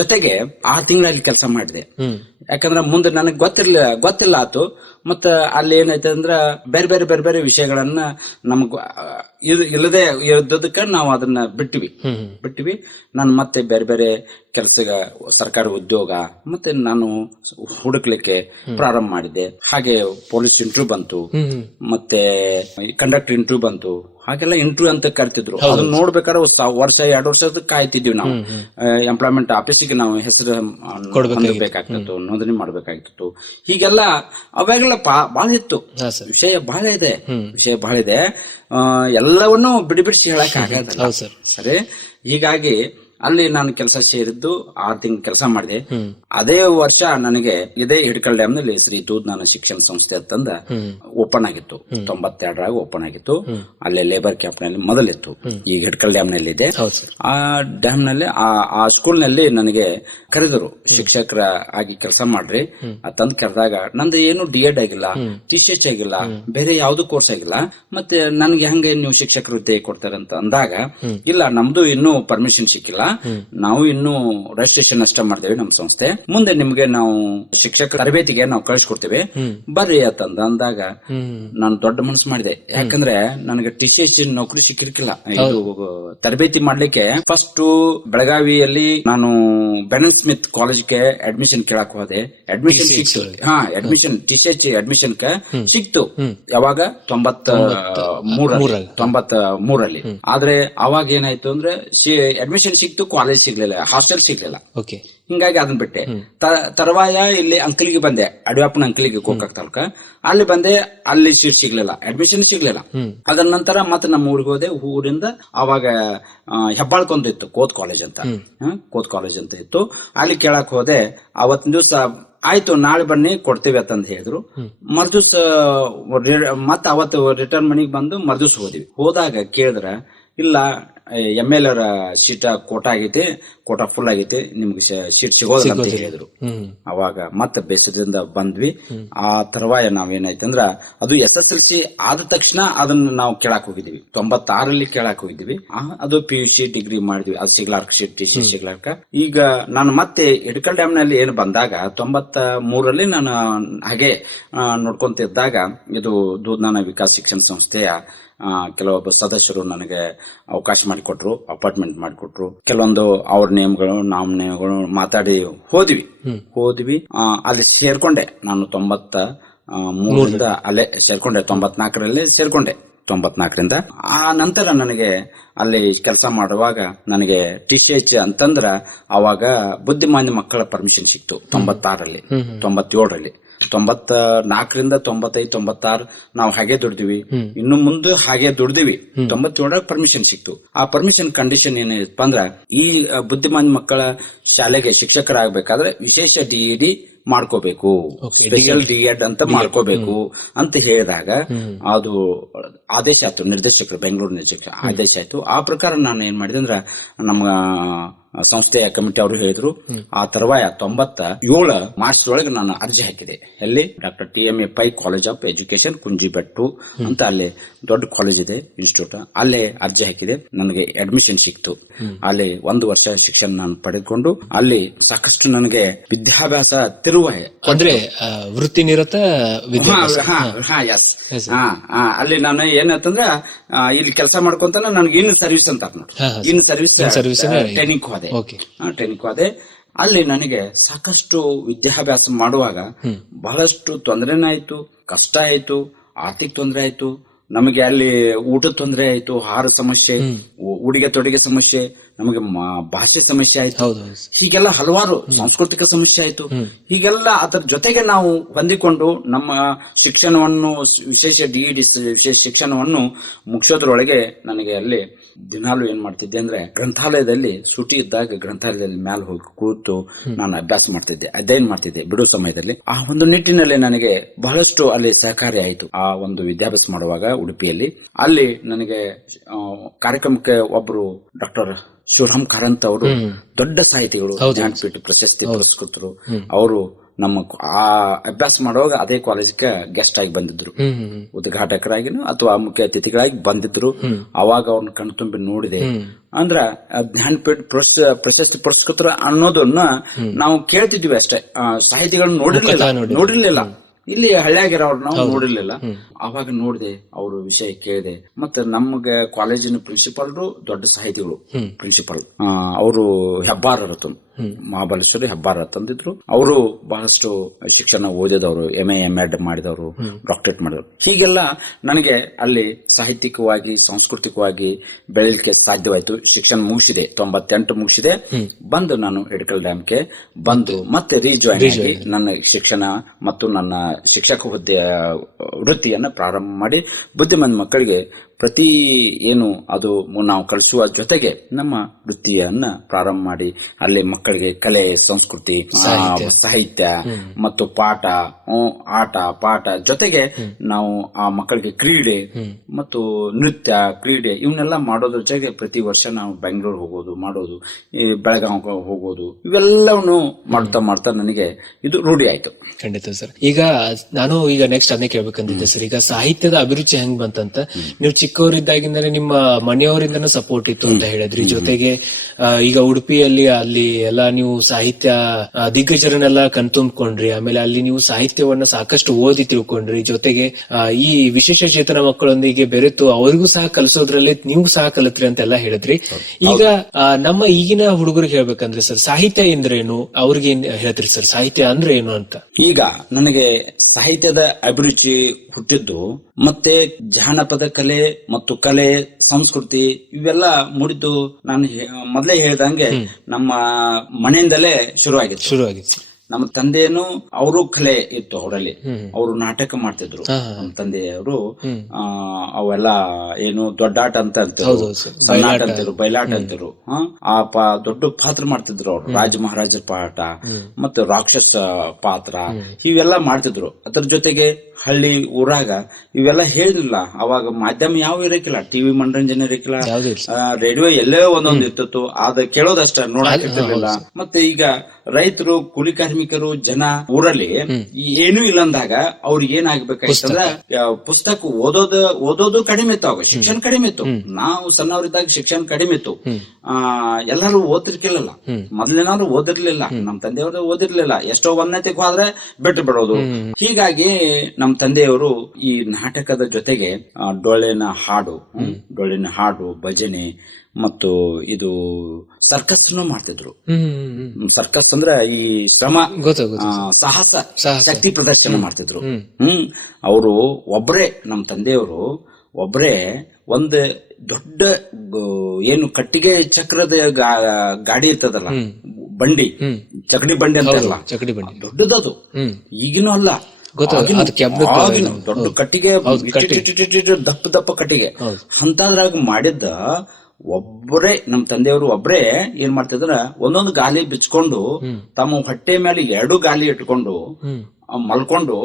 ಜೊತೆಗೆ 6 ತಿಂಗಳಲ್ಲಿ ಕೆಲಸ ಮಾಡಿದೆ. ಯಾಕಂದ್ರೆ ಮುಂದೆ ನನಗೆ ಗೊತ್ತಿಲ್ಲ ಆತು. ಮತ್ತ ಅಲ್ಲಿ ಏನೈತೆ ಅಂದ್ರ ಬೇರೆ ಬೇರೆ ವಿಷಯಗಳನ್ನ ನಮಗ್ ಇಲ್ಲದೆ ಇದ್ದದಕ್ಕ ನಾವು ಅದನ್ನ ಬಿಟ್ಟಿವಿ. ನಾನು ಮತ್ತೆ ಬೇರೆ ಕೆಲಸ, ಸರ್ಕಾರಿ ಉದ್ಯೋಗ ಮತ್ತೆ ನಾನು ಹುಡುಕ್ಲಿಕ್ಕೆ ಪ್ರಾರಂಭ ಮಾಡಿದ್ದೆ. ಹಾಗೆ ಪೊಲೀಸ್ ಇಂಟರ್ವ್ಯೂ ಬಂತು, ಮತ್ತೆ ಕಂಡಕ್ಟರ್ ಇಂಟರ್ವ್ಯೂ ಬಂತು. ಹಾಗೆಲ್ಲ ಇಂಟರ್ವ್ಯೂ ಅಂತ ಕರ್ತಿದ್ರು. ಅದನ್ನ ನೋಡ್ಬೇಕಾದ್ರೆ ವರ್ಷ 2 ವರ್ಷದ ಕಾಯ್ತಿದ್ವಿ ನಾವು. ಎಂಪ್ಲಾಯ್ಮೆಂಟ್ ಆಫೀಸಿಗೆ ನಾವು ಹೆಸರು ಬೇಕಾಗ್ತಿತ್ತು, ನೋಂದಣಿ ಮಾಡ್ಬೇಕಾಗ್ತಿತ್ತು. ಹೀಗೆಲ್ಲ ಅವಾಗೆಲ್ಲ ಬಹಳ ಇತ್ತು, ವಿಷಯ ಬಹಳ ಇದೆ. ಎಲ್ಲವನ್ನೂ ಬಿಡಿಸಿ ಹೇಳಕ್ ಆಗಲ್ಲ ಸರಿ. ಹೀಗಾಗಿ ಅಲ್ಲಿ ನಾನು ಕೆಲಸ ಸೇರಿದ್ದು 6 ತಿಂಗಳು ಕೆಲಸ ಮಾಡಿದೆ. ಅದೇ ವರ್ಷ ನನಗೆ ಇದೇ ಹಿಡ್ಕಲ್ ಡ್ಯಾಮ್ ನಲ್ಲಿ ಶ್ರೀ ದೂದ್ನಾನ ಶಿಕ್ಷಣ ಸಂಸ್ಥೆ ಅಂತಂದ ಓಪನ್ ಆಗಿತ್ತು. 92ರಾಗ ಓಪನ್ ಆಗಿತ್ತು. ಅಲ್ಲೇ ಲೇಬರ್ ಕ್ಯಾಂಪ್ ನಲ್ಲಿ ಮೊದಲಿತ್ತು. ಈಗ ಹಿಡ್ಕಲ್ ಡ್ಯಾಮ್ ನಲ್ಲಿ ಇದೆ. ಆ ಡ್ಯಾಮ್ ನಲ್ಲಿ ಆ ಸ್ಕೂಲ್ ನಲ್ಲಿ ನನಗೆ ಕರೆದರು, ಶಿಕ್ಷಕರ ಆಗಿ ಕೆಲಸ ಮಾಡ್ರಿ ಅಂತಂದ್ ಕರೆದಾಗ ನಂದು ಏನು ಡಿ.ಎಡ್ ಆಗಿಲ್ಲ, ಟಿ.ಸಿ.ಎಚ್ ಆಗಿಲ್ಲ, ಬೇರೆ ಯಾವ್ದು ಕೋರ್ಸ್ ಆಗಿಲ್ಲ, ಮತ್ತೆ ನನ್ಗೆ ಹೆಂಗೆ ನೀವು ಶಿಕ್ಷಕರು ಹುದ್ದೆ ಕೊಡ್ತಾರೆ ಅಂತ ಅಂದಾಗ, ಇಲ್ಲ ನಮ್ದು ಇನ್ನೂ ಪರ್ಮಿಷನ್ ಸಿಕ್ಕಿಲ್ಲ, ನಾವು ಇನ್ನೂ ರಿಜಿಸ್ಟ್ರೇಷನ್ ಅಷ್ಟೇ ಮಾಡ್ತೇವೆ ನಮ್ಮ ಸಂಸ್ಥೆ, ಮುಂದೆ ನಿಮ್ಗೆ ನಾವು ಶಿಕ್ಷಕರ ತರಬೇತಿಗೆ ನಾವು ಕಳಿಸ್ಕೊಡ್ತೇವೆ ಬರ್ರಿ ಅಂತಂದ ಅಂದಾಗ ನಾನು ದೊಡ್ಡ ಮನಸ್ಸು ಮಾಡಿದೆ. ಯಾಕಂದ್ರೆ ನನಗೆ ಟಿ.ಸಿ.ಎಚ್ ನೌಕರಿ ಸಿಕ್ಕಿರ್ಕಿಲ್ಲ. ಇದು ತರಬೇತಿ ಮಾಡ್ಲಿಕ್ಕೆ ಫಸ್ಟ್ ಬೆಳಗಾವಿಯಲ್ಲಿ ನಾನು ಬೆನನ್ ಸ್ಮಿತ್ ಕಾಲೇಜ್ಗೆ ಅಡ್ಮಿಷನ್ ಕೇಳಕ್ ಹೋದೆ. ಅಡ್ಮಿಷನ್ ಸಿಕ್ತು. ಅಡ್ಮಿಷನ್ ಟಿ.ಸಿ.ಎಚ್ ಅಡ್ಮಿಷನ್ ಸಿಕ್ತು. ಯಾವಾಗ 93ರಲ್ಲಿ. ಆದ್ರೆ ಅವಾಗ ಏನಾಯ್ತು ಅಂದ್ರೆ ಅಡ್ಮಿಷನ್ ಸಿಕ್ತು, ಕಾಲೇಜ್ ಸಿಗ್ಲಿಲ್ಲ, ಹಾಸ್ಟೆಲ್ ಸಿಗ್ಲಿಲ್ಲ. ಹಿಂಗಾಗಿ ಅದನ್ನ ಬಿಟ್ಟೆ. ತರುವಾಯ ಇಲ್ಲಿ ಅಂಕಲಿಗೆ ಬಂದೆ, ಅಡಿಯಪ್ಪನ ಅಂಕಲಿಗೆ ಗೋಕಾಕ್ ತಾಲೂಕ. ಅಲ್ಲಿ ಬಂದೆ, ಅಲ್ಲಿ ಸೀಟ್ ಸಿಗ್ಲಿಲ್ಲ, ಅಡ್ಮಿಷನ್ ಸಿಗ್ಲಿಲ್ಲ. ಅದರ ನಂತರ ಮತ್ತೆ ನಮ್ಮ ಊರಿಗೆ ಹೋದೆ. ಊರಿಂದ ಅವಾಗ ಹೆಬ್ಬಾಳ್ಕೊಂತ ಇತ್ತು ಕೋತ್ ಕಾಲೇಜ್ ಅಂತ ಇತ್ತು. ಅಲ್ಲಿ ಕೇಳಕ್ ಹೋದೆ. ಅವತ್ತಿನ ದಿವಸ ಆಯ್ತು ನಾಳೆ ಬನ್ನಿ ಕೊಡ್ತೇವೆ ಅಂತಂದ್ ಹೇಳಿದ್ರು. ಮರ್ದಿವ್ಸ ಮತ್ತ ಅವತ್ತು ರಿಟರ್ನ್ ಮನಿಗ್ ಬಂದು ಮರ್ದಿವ್ಸ ಹೋದಾಗ ಕೇಳಿದ್ರ ಇಲ್ಲ MLA ಸೀಟ ಕೋಟಾ ಆಗೈತಿ, ಕೋಟಾ ಫುಲ್ ಆಗೈತಿ, ನಿಮ್ಗೆ ಸೀಟ್ ಸಿಗೋದಿಲ್ಲ ಅಂತ ಹೇಳಿದ್ರು. ಅವಾಗ ಮತ್ತೆ ಬೇಸರದಿಂದ ಬಂದ್ವಿ. ಆ ತರುವಾಯ ನಾವೇನಾಯ್ತಂದ್ರ ಅದು SSLC ಆದ ತಕ್ಷಣ ಅದನ್ನ ನಾವು ಕೇಳಕ್ ಹೋಗಿದ್ವಿ. 96ರಲ್ಲಿ ಕೇಳಕ್ ಹೋಗಿದ್ವಿ. ಅದು PUC ಡಿಗ್ರಿ ಮಾಡಿದ್ವಿ. ಅದು ಸಿಗ್ಲಾರ್ಕ ಸೀಟ್, ಟಿ.ಸಿ ಸಿಗ್ಲಾರ್ಕ. ಈಗ ನಾನು ಮತ್ತೆ ಹಿಡ್ಕಲ್ ಡ್ಯಾಮ್ ನಲ್ಲಿ ಏನು ಬಂದಾಗ 93ರಲ್ಲಿ ನಾನು ಹಾಗೆ ನೋಡ್ಕೊಂತಿದ್ದಾಗ ಇದು ದೂದ್ನಾನ ವಿಕಾಸ್ ಶಿಕ್ಷಣ ಸಂಸ್ಥೆಯ ಕೆಲವೊಬ್ಬ ಸದಸ್ಯರು ನನಗೆ ಅವಕಾಶ ಮಾಡಿಕೊಟ್ರು, ಅಪಾರ್ಟ್ಮೆಂಟ್ ಮಾಡಿಕೊಟ್ರು. ಕೆಲವೊಂದು ಅವ್ರ ನೇಮ್ಗಳು ನಮ್ಮ ನೇಮ್ಗಳು ಮಾತಾಡಿ ಹೋದ್ವಿ. ಅಲ್ಲಿ ಸೇರ್ಕೊಂಡೆ ನಾನು 93ರಿಂದ ಅಲ್ಲೇ ಸೇರ್ಕೊಂಡೆ. 94ರಲ್ಲಿ ಸೇರ್ಕೊಂಡೆ. 94ರಿಂದ ಆ ನಂತರ ನನಗೆ ಅಲ್ಲಿ ಕೆಲಸ ಮಾಡುವಾಗ ನನಗೆ ಟಿ.ಸಿ.ಎಚ್ ಅಂತಂದ್ರ ಅವಾಗ ಬುದ್ಧಿಮಾನ್ಯ ಮಕ್ಕಳ ಪರ್ಮಿಷನ್ ಸಿಕ್ತು 96ರಲ್ಲಿ, 97ರಲ್ಲಿ. 94ರಿಂದ 95, 96 ನಾವು ಹಾಗೆ ದುಡ್ದಿವಿ. ಇನ್ನು ಮುಂದೆ ಹಾಗೆ ದುಡ್ದಿವಿ. 97ರ ಪರ್ಮಿಷನ್ ಸಿಕ್ತು. ಆ ಪರ್ಮಿಷನ್ ಕಂಡೀಷನ್ ಏನಿತ್ತು ಅಂದ್ರ ಈ ಬುದ್ಧಿಮಾನ್ಯ ಮಕ್ಕಳ ಶಾಲೆಗೆ ಶಿಕ್ಷಕರಾಗಬೇಕಾದ್ರೆ ವಿಶೇಷ ಡಿ.ಇ.ಡಿ ಮಾಡ್ಕೋಬೇಕು, ಸ್ಪೆಷಲ್ ಡಿ.ಎಡ್ ಅಂತ ಮಾಡ್ಕೋಬೇಕು ಅಂತ ಹೇಳಿದಾಗ ಅದು ಆದೇಶ ಆಯ್ತು. ನಿರ್ದೇಶಕರು, ಬೆಂಗಳೂರು ನಿರ್ದೇಶಕರು ಆದೇಶ ಆಯ್ತು. ಆ ಪ್ರಕಾರ ನಾನು ಏನ್ ಮಾಡಿದೆ ಅಂದ್ರ ನಮ್ಮ ಸಂಸ್ಥೆಯ ಕಮಿಟಿ ಅವರು ಹೇಳಿದ್ರು. ಆ ತರುವಾಯ 97 ಮಾರ್ಚ್ ಒಳಗೆ ನಾನು ಅರ್ಜಿ ಹಾಕಿದೆ. ಎಲ್ಲಿ doctor TMA Pai college of education Kunjibettu ಅಂತ ಅಲ್ಲಿ ದೊಡ್ಡ ಕಾಲೇಜ್ ಇದೆ, ಇನ್ಸ್ಟಿಟ್ಯೂಟ್. ಅಲ್ಲೇ ಅರ್ಜಿ ಹಾಕಿದೆ. ನನಗೆ ಅಡ್ಮಿಷನ್ ಸಿಕ್ತು. ಅಲ್ಲಿ 1 ವರ್ಷ ಶಿಕ್ಷಣ ನಾನು ಪಡೆದುಕೊಂಡು ಅಲ್ಲಿ ಸಾಕಷ್ಟು ನನಗೆ ವಿದ್ಯಾಭ್ಯಾಸ ತಿರುವಾಯ ಅಂದ್ರೆ ವೃತ್ತಿ ನಿರತ ಅಲ್ಲಿ ನಾನು ಏನಂತಂದ್ರ ಇಲ್ಲಿ ಕೆಲಸ ಮಾಡ್ಕೊಂತ ನನಗೆ ಇನ್ ಸರ್ವಿಸ್ ಅಂತ ಇನ್ ಸರ್ವಿಸ್ ಟ್ರೈನಿಂಗ್ ಹೋದೆ. ಅಲ್ಲಿ ನನಗೆ ಸಾಕಷ್ಟು ವಿದ್ಯಾಭ್ಯಾಸ ಮಾಡುವಾಗ ಬಹಳಷ್ಟು ತೊಂದರೆನಾಯ್ತು, ಕಷ್ಟ ಆಯ್ತು, ಆರ್ಥಿಕ ತೊಂದರೆ ಆಯ್ತು. ನಮಗೆ ಅಲ್ಲಿ ಊಟದ ತೊಂದರೆ ಆಯ್ತು, ಆಹಾರ ಸಮಸ್ಯೆ, ಉಡುಗೆ ತೊಡುಗೆ ಸಮಸ್ಯೆ, ನಮಗೆ ಭಾಷೆ ಸಮಸ್ಯೆ ಆಯ್ತು. ಹೀಗೆಲ್ಲ ಹಲವಾರು ಸಾಂಸ್ಕೃತಿಕ ಸಮಸ್ಯೆ ಆಯ್ತು. ಹೀಗೆಲ್ಲ ಅದರ ಜೊತೆಗೆ ನಾವು ಹೊಂದಿಕೊಂಡು ನಮ್ಮ ಶಿಕ್ಷಣವನ್ನು, ವಿಶೇಷ ಡಿ.ಇ.ಡಿ ವಿಶೇಷ ಶಿಕ್ಷಣವನ್ನು ಮುಗಿಸೋದ್ರೊಳಗೆ ನನಗೆ ಅಲ್ಲಿ ದಿನಾಲು ಏನ್ ಮಾಡ್ತಿದ್ದೆ ಅಂದ್ರೆ ಗ್ರಂಥಾಲಯದಲ್ಲಿ ಸೂಟಿ ಇದ್ದಾಗ ಗ್ರಂಥಾಲಯದಲ್ಲಿ ಮ್ಯಾಲ ಹೋಗಿ ಕೂತು ನಾನು ಅಭ್ಯಾಸ ಮಾಡ್ತಿದ್ದೆ, ಅಧ್ಯಯನ ಮಾಡ್ತಿದ್ದೆ ಬಿಡುವ ಸಮಯದಲ್ಲಿ. ಆ ಒಂದು ನಿಟ್ಟಿನಲ್ಲಿ ನನಗೆ ಬಹಳಷ್ಟು ಅಲ್ಲಿ ಸಹಕಾರಿ ಆಯಿತು. ಆ ಒಂದು ವಿದ್ಯಾಭ್ಯಾಸ ಮಾಡುವಾಗ ಉಡುಪಿಯಲ್ಲಿ ಅಲ್ಲಿ ನನಗೆ ಕಾರ್ಯಕ್ರಮಕ್ಕೆ ಒಬ್ರು ಡಾಕ್ಟರ್ ಶಿವರಾಮ್ ಕಾರಂತ್ ಅವರು ದೊಡ್ಡ ಸಾಹಿತಿಗಳು, ಜ್ಞಾನಪೀಠ ಪ್ರಶಸ್ತಿ ಪುರಸ್ಕೃತರು. ಅವರು ನಮ್ಮ ಆ ಅಭ್ಯಾಸ ಮಾಡುವಾಗ ಅದೇ ಕಾಲೇಜ್ಗೆ ಗೆಸ್ಟ್ ಆಗಿ ಬಂದಿದ್ರು, ಉದ್ಘಾಟಕರಾಗಿನೂ ಅಥವಾ ಮುಖ್ಯ ಅತಿಥಿಗಳಾಗಿ ಬಂದಿದ್ರು. ಅವಾಗ ಅವ್ರನ್ನ ಕಣ್ತುಂಬಿ ನೋಡಿದೆ. ಅಂದ್ರ ಜ್ಞಾನಪೀಠ ಪ್ರಶಸ್ತಿ ಪುರಸ್ಕೃತರು ಅನ್ನೋದನ್ನ ನಾವು ಕೇಳ್ತಿದ್ವಿ ಅಷ್ಟೇ, ಸಾಹಿತಿಗಳನ್ನ ನೋಡಿರ್ಲಿಲ್ಲ. ಇಲ್ಲಿ ಹಳ್ಳಿಯಾಗಿರೋರು ನಾವು ನೋಡಿರ್ಲಿಲ್ಲ. ಅವಾಗ ನೋಡಿದೆ, ಅವರು ವಿಷಯ ಕೇಳಿದೆ. ಮತ್ತೆ ನಮ್ಗೆ ಕಾಲೇಜಿನ ಪ್ರಿನ್ಸಿಪಾಲ್ರು ದೊಡ್ಡ ಸಾಹಿತಿಗಳು, ಪ್ರಿನ್ಸಿಪಾಲ್ ಅವರು ಹೆಬ್ಬಾರರು, ಮಹಾಬಲೇಶ್ವರಿ ಹೆಬ್ಬಾರ ತಂದಿದ್ರು. ಅವರು ಬಹಳಷ್ಟು ಶಿಕ್ಷಣ ಓದಿದವರು, MA MEd ಮಾಡಿದವರು, ಡಾಕ್ಟರೇಟ್ ಮಾಡಿದವರು. ಹೀಗೆಲ್ಲ ನನಗೆ ಅಲ್ಲಿ ಸಾಹಿತ್ಯಿಕವಾಗಿ, ಸಾಂಸ್ಕೃತಿಕವಾಗಿ ಬೆಳಲಿಕ್ಕೆ ಸಾಧ್ಯವಾಯಿತು. ಶಿಕ್ಷಣ ಮುಗಿಸಿದೆ, 98 ಮುಗಿಸಿದೆ. ಬಂದು ನಾನು ಹಿಡ್ಕಲ್ ಡ್ಯಾಮ್ಗೆ ಬಂದು ಮತ್ತೆ ರೀಜಾಯಿನ್ ಆಗಿ ನನ್ನ ಶಿಕ್ಷಣ ಮತ್ತು ನನ್ನ ಶಿಕ್ಷಕ ಹುದ್ದೆಯ ವೃತ್ತಿಯನ್ನು ಪ್ರಾರಂಭ ಮಾಡಿ ಬುದ್ಧಿಮಾಂದ್ಯ ಮಕ್ಕಳಿಗೆ ಪ್ರತಿ ಏನು ಅದು ನಾವು ಕಲಿಸುವ ಜೊತೆಗೆ ನಮ್ಮ ವೃತ್ತಿಯನ್ನ ಪ್ರಾರಂಭ ಮಾಡಿ ಅಲ್ಲಿ ಮಕ್ಕಳಿಗೆ ಕಲೆ, ಸಂಸ್ಕೃತಿ, ಸಾಹಿತ್ಯ ಮತ್ತು ಪಾಠ, ಆಟ ಪಾಠ ಜೊತೆಗೆ ನಾವು ಆ ಮಕ್ಕಳಿಗೆ ಕ್ರೀಡೆ ಮತ್ತು ನೃತ್ಯ, ಕ್ರೀಡೆ ಇವನ್ನೆಲ್ಲ ಮಾಡೋದ್ರ ಜೊತೆಗೆ ಪ್ರತಿ ವರ್ಷ ನಾವು ಬೆಂಗಳೂರು ಹೋಗೋದು ಮಾಡೋದು, ಈ ಬೆಳಗಾವಿ ಹೋಗೋದು, ಇವೆಲ್ಲವನ್ನು ಮಾಡ್ತಾ ಮಾಡ್ತಾ ನನಗೆ ಇದು ರೂಢಿ ಆಯ್ತು. ಖಂಡಿತ ಸರ್. ಈಗ ನಾನು ನೆಕ್ಸ್ಟ್ ಅದನ್ನೇ ಕೇಳ್ಬೇಕಂತಿದ್ದೆ ಸರ್. ಈಗ ಸಾಹಿತ್ಯದ ಅಭಿರುಚಿ ಹೆಂಗ್ ಬಂತಂತ, ನೀವು ಚಿಕ್ಕವರಿದ್ದಾಗಿಂದಲೇ ನಿಮ್ಮ ಮನೆಯವರಿಂದನೂ ಸಪೋರ್ಟ್ ಇತ್ತು ಅಂತ ಹೇಳಿದ್ರಿ. ಜೊತೆಗೆ ಈಗ ಉಡುಪಿಯಲ್ಲಿ ಅಲ್ಲಿ ಎಲ್ಲ ನೀವು ಸಾಹಿತ್ಯ ದಿಗ್ಗಜರನ್ನೆಲ್ಲ ಕಣ್ತುಂಬ್ಕೊಂಡ್ರಿ. ಆಮೇಲೆ ಅಲ್ಲಿ ನೀವು ಸಾಹಿತ್ಯವನ್ನ ಸಾಕಷ್ಟು ಓದಿ ತಿಳ್ಕೊಂಡ್ರಿ. ಜೊತೆಗೆ ಈ ವಿಶೇಷ ಚೇತನ ಮಕ್ಕಳೊಂದಿಗೆ ಬೆರೆತು ಅವರಿಗೂ ಸಹ ಕಲಿಸೋದ್ರಲ್ಲಿ ನೀವು ಸಹ ಕಲಿತ್ರಿ ಅಂತೆಲ್ಲ ಹೇಳಿದ್ರಿ. ಈಗ ನಮ್ಮ ಈಗಿನ ಹುಡುಗರಿಗೆ ಹೇಳ್ಬೇಕಂದ್ರೆ ಸರ್, ಸಾಹಿತ್ಯ ಎಂದ್ರೇನು, ಅವ್ರಿಗೆ ಏನ್ ಹೇಳ್ತೀರಿ ಸರ್? ಸಾಹಿತ್ಯ ಅಂದ್ರೆ ಏನು ಅಂತ. ಈಗ ನನಗೆ ಸಾಹಿತ್ಯದ ಅಭಿರುಚಿ ಹುಟ್ಟಿದ್ದು ಮತ್ತೆ ಜಾನಪದ ಕಲೆ ಮತ್ತು ಕಲೆ, ಸಂಸ್ಕೃತಿ ಇವೆಲ್ಲ ಮೂಡಿದ್ದು ನಾನು ಮೊದಲೇ ಹೇಳ್ದಂಗೆ ನಮ್ಮ ಮನೆಯಿಂದಲೇ ಶುರುವಾಗಿತ್ತು. ನಮ್ಮ ತಂದೆಯನ್ನು ಅವರು ಕಲೆ ಇತ್ತು ಅವರಲ್ಲಿ, ಅವರು ನಾಟಕ ಮಾಡ್ತಿದ್ರು. ನಮ್ಮ ತಂದೆಯವರು ಅವೆಲ್ಲ ಏನು ದೊಡ್ಡಾಟ ಅಂತ ಅಂತಿರು, ಸಣ್ಣಾಟ ಅಂತಿರು, ಬಯಲಾಟ ಅಂತಿರು. ದೊಡ್ಡ ಪಾತ್ರ ಮಾಡ್ತಿದ್ರು ಅವರು, ರಾಜ ಮಹಾರಾಜ ಪಾಠ ಮತ್ತು ರಾಕ್ಷಸ ಪಾತ್ರ ಇವೆಲ್ಲ ಮಾಡ್ತಿದ್ರು. ಅದ್ರ ಜೊತೆಗೆ ಹಳ್ಳಿ ಊರಾಗ ಇವೆಲ್ಲ ಹೇಳಿಲ್ಲ. ಅವಾಗ ಮಾಧ್ಯಮ ಯಾವ ಇರಕ್ಕಿಲ್ಲ, ಟಿವಿ ಮನರಂಜನೆ ಇರಕ್ಕಿಲ್ಲ, ರೇಡಿಯೋ ಎಲ್ಲೇ ಒಂದೊಂದು ಇರ್ತಿತ್ತು, ಅದ ಕೇಳೋದಷ್ಟ ನೋಡಕ್ಕಿರ್ತಿರ್ಲಿಲ್ಲ. ಮತ್ತೆ ಈಗ ರೈತರು, ಕೂಲಿ ಕಾರ್ಮಿಕರು ಜನ ಊರಲ್ಲಿ ಏನೂ ಇಲ್ಲ ಅಂದಾಗ ಅವ್ರಿಗೆ ಏನಾಗ್ಬೇಕಾಯ್ತಂದ್ರ ಪುಸ್ತಕ ಓದೋದು ಕಡಿಮೆ ಇತ್ತು. ಅವಾಗ ಶಿಕ್ಷಣ ಕಡಿಮೆ ಇತ್ತು. ನಾವು ಸಣ್ಣವರಿದ್ದಾಗ ಶಿಕ್ಷಣ ಕಡಿಮೆ ಇತ್ತು. ಎಲ್ಲಾರು ಓದಿರ್ಕಿಲ್ಲ, ಮೊದ್ಲೇನಾದ್ರು ಓದಿರ್ಲಿಲ್ಲ. ನಮ್ ತಂದೆಯವರು ಓದಿರ್ಲಿಲ್ಲ. ಎಷ್ಟೋ ಒಂದನೇತಿಗೆ ಹೋದ್ರೆ ಬಿಟ್ಟು ಬಿಡೋದು. ಹೀಗಾಗಿ ನಮ್ ತಂದೆಯವರು ಈ ನಾಟಕದ ಜೊತೆಗೆ ಡೊಳ್ಳಿನ ಹಾಡು, ಭಜನೆ ಮತ್ತು ಇದು ಸರ್ಕಸ್ ಮಾಡ್ತಿದ್ರು. ಸರ್ಕಸ್ ಅಂದ್ರೆ ಈ ಶ್ರಮ, ಸಾಹಸ, ಶಕ್ತಿ ಪ್ರದರ್ಶನ ಮಾಡ್ತಿದ್ರು. ಅವರು ಒಬ್ರೇ, ನಮ್ ತಂದೆಯವರು ಒಬ್ರೇ ಒಂದು ದೊಡ್ಡ ಏನು ಕಟ್ಟಿಗೆ ಚಕ್ರದ ಗಾಡಿ ಇರ್ತದಲ್ಲ, ಬಂಡಿ, ಚಗಡಿ ಬಂಡಿ ಅಂತಾರಲ್ಲ, ದೊಡ್ಡದದು. ಈಗಿನೂ ಅಲ್ಲ, ದೊಡ್ಡ ಕಟ್ಟಿಗೆ, ದಪ್ಪ ಕಟ್ಟಿಗೆ ಅಂತದ್ರಾಗ ಮಾಡಿದ್ದ ಒಬ್ಬರೇ, ನಮ್ ತಂದೆಯವರು ಒಬ್ರೇ ಏನ್ ಮಾಡ್ತಿದ್ರ, ಒಂದೊಂದು ಗಾಲಿ ಬಿಚ್ಕೊಂಡು ತಮ್ಮ ಹೊಟ್ಟೆ ಮೇಲೆ 2 ಗಾಲಿ ಇಟ್ಕೊಂಡು ಮಲ್ಕೊಂಡು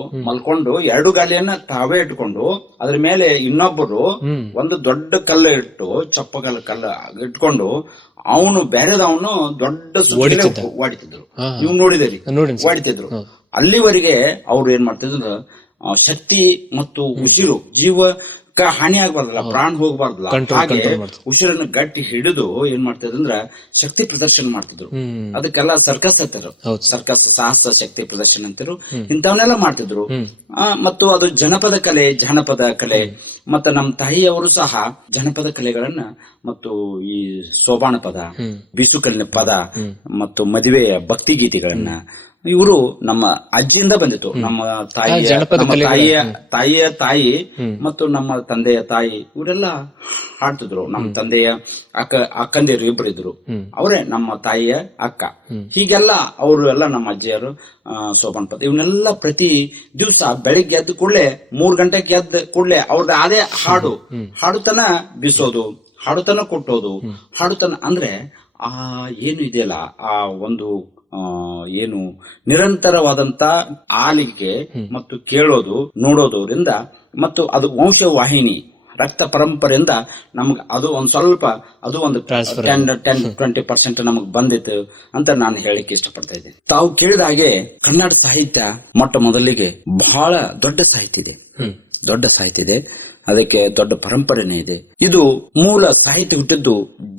2 ಗಾಲಿಯನ್ನ ತಾವೇ ಇಟ್ಕೊಂಡು ಅದ್ರ ಮೇಲೆ ಇನ್ನೊಬ್ಬರು ಒಂದು ದೊಡ್ಡ ಕಲ್ಲು ಇಟ್ಟು, ಕಲ್ಲ ಇಟ್ಕೊಂಡು ಅವನು ಬೇರೆದವನು ದೊಡ್ಡ ಹೊಡಿತಿದ್ರು. ನೀವು ನೋಡಿದಿರಿ, ಹೊಡಿತಿದ್ರು. ಅಲ್ಲಿವರೆಗೆ ಅವ್ರು ಏನ್ ಮಾಡ್ತಿದ್ರು, ಶಕ್ತಿ ಮತ್ತು ಉಸಿರು, ಜೀವಕ್ಕ ಹಾನಿ ಆಗ್ಬಾರ್ದಲ್ಲ, ಪ್ರಾಣ ಹೋಗ್ಬಾರ್ದಲ್ಲ, ಹಾಗೆ ಉಸಿರನ್ನು ಗಟ್ಟಿ ಹಿಡಿದು ಏನ್ ಮಾಡ್ತಿದ್ರು, ಶಕ್ತಿ ಪ್ರದರ್ಶನ ಮಾಡ್ತಿದ್ರು. ಅದಕ್ಕೆಲ್ಲ ಸರ್ಕಸ್ ಅಂತಾರು, ಸರ್ಕಸ್, ಸಾಹಸ ಶಕ್ತಿ ಪ್ರದರ್ಶನ ಅಂತಾರು. ಇಂಥವನ್ನೆಲ್ಲ ಮಾಡ್ತಿದ್ರು. ಮತ್ತು ಅದು ಜಾನಪದ ಕಲೆ. ಮತ್ತೆ ನಮ್ಮ ತಾಯಿಯವರು ಸಹ ಜನಪದ ಕಲೆಗಳನ್ನ ಮತ್ತು ಈ ಸೋಬಾನ ಪದ, ಬೀಸುಕಲ್ಲಿನ ಪದ ಮತ್ತು ಮದುವೆಯ ಭಕ್ತಿ ಗೀತೆಗಳನ್ನ ಇವರು ನಮ್ಮ ಅಜ್ಜಿಯಿಂದ ಬಂದಿತ್ತು. ನಮ್ಮ ತಾಯಿಯ ತಾಯಿ ಮತ್ತು ನಮ್ಮ ತಂದೆಯ ತಾಯಿ ಇವರೆಲ್ಲ ಹಾಡ್ತಿದ್ರು. ನಮ್ಮ ತಂದೆಯ ಅಕ್ಕಂದಿರು ಇಬ್ಬರಿದ್ರು, ಅವರೇ ನಮ್ಮ ತಾಯಿಯ ಅಕ್ಕ. ಹೀಗೆಲ್ಲ ಅವರು ಎಲ್ಲ ನಮ್ಮ ಅಜ್ಜಿಯರು ಸೋಪಾನ ಪದ ಇವನ್ನೆಲ್ಲ ಪ್ರತಿ ದಿವಸ ಬೆಳಿಗ್ಗೆ ಎದ್ದು ಕೂಡಲೇ 3 ಗಂಟೆಗೆ ಎದ್ದು ಕೂಡಲೇ ಅವ್ರದ್ದು ಅದೇ ಹಾಡುತನ ಬೀಸೋದು, ಹಾಡುತನ ಕೊಟ್ಟೋದು. ಹಾಡುತನ ಅಂದ್ರೆ ಏನು ಇದೆಯಲ್ಲ, ಆ ಒಂದು ಏನು ನಿರಂತರವಾದಂತ ಆಲಿಕೆ ಮತ್ತು ಕೇಳೋದು, ನೋಡೋದ್ರಿಂದ ಮತ್ತು ಅದು ವಂಶವಾಹಿನಿ, ರಕ್ತ ಪರಂಪರೆಯಿಂದ ನಮ್ಗೆ ಅದು ಒಂದ್ ಸ್ವಲ್ಪ, ಅದು ಒಂದು 10-20% ನಮಗ್ ಬಂದಿತ್ತು ಅಂತ ನಾನು ಹೇಳಿಕ್ಕೆ ಇಷ್ಟಪಡ್ತಾ ಇದ್ದೀನಿ. ತಾವು ಕೇಳಿದ ಹಾಗೆ ಕನ್ನಡ ಸಾಹಿತ್ಯ ಮೊಟ್ಟ ಮೊದಲಿಗೆ ಬಹಳ ದೊಡ್ಡ ಸಾಹಿತ್ಯ ಇದೆ. ಅದಕ್ಕೆ ದೊಡ್ಡ ಪರಂಪರೆನೇ ಇದೆ. ಇದು ಮೂಲ ಸಾಹಿತ್ಯ ಹುಟ್ಟಿದ್ದು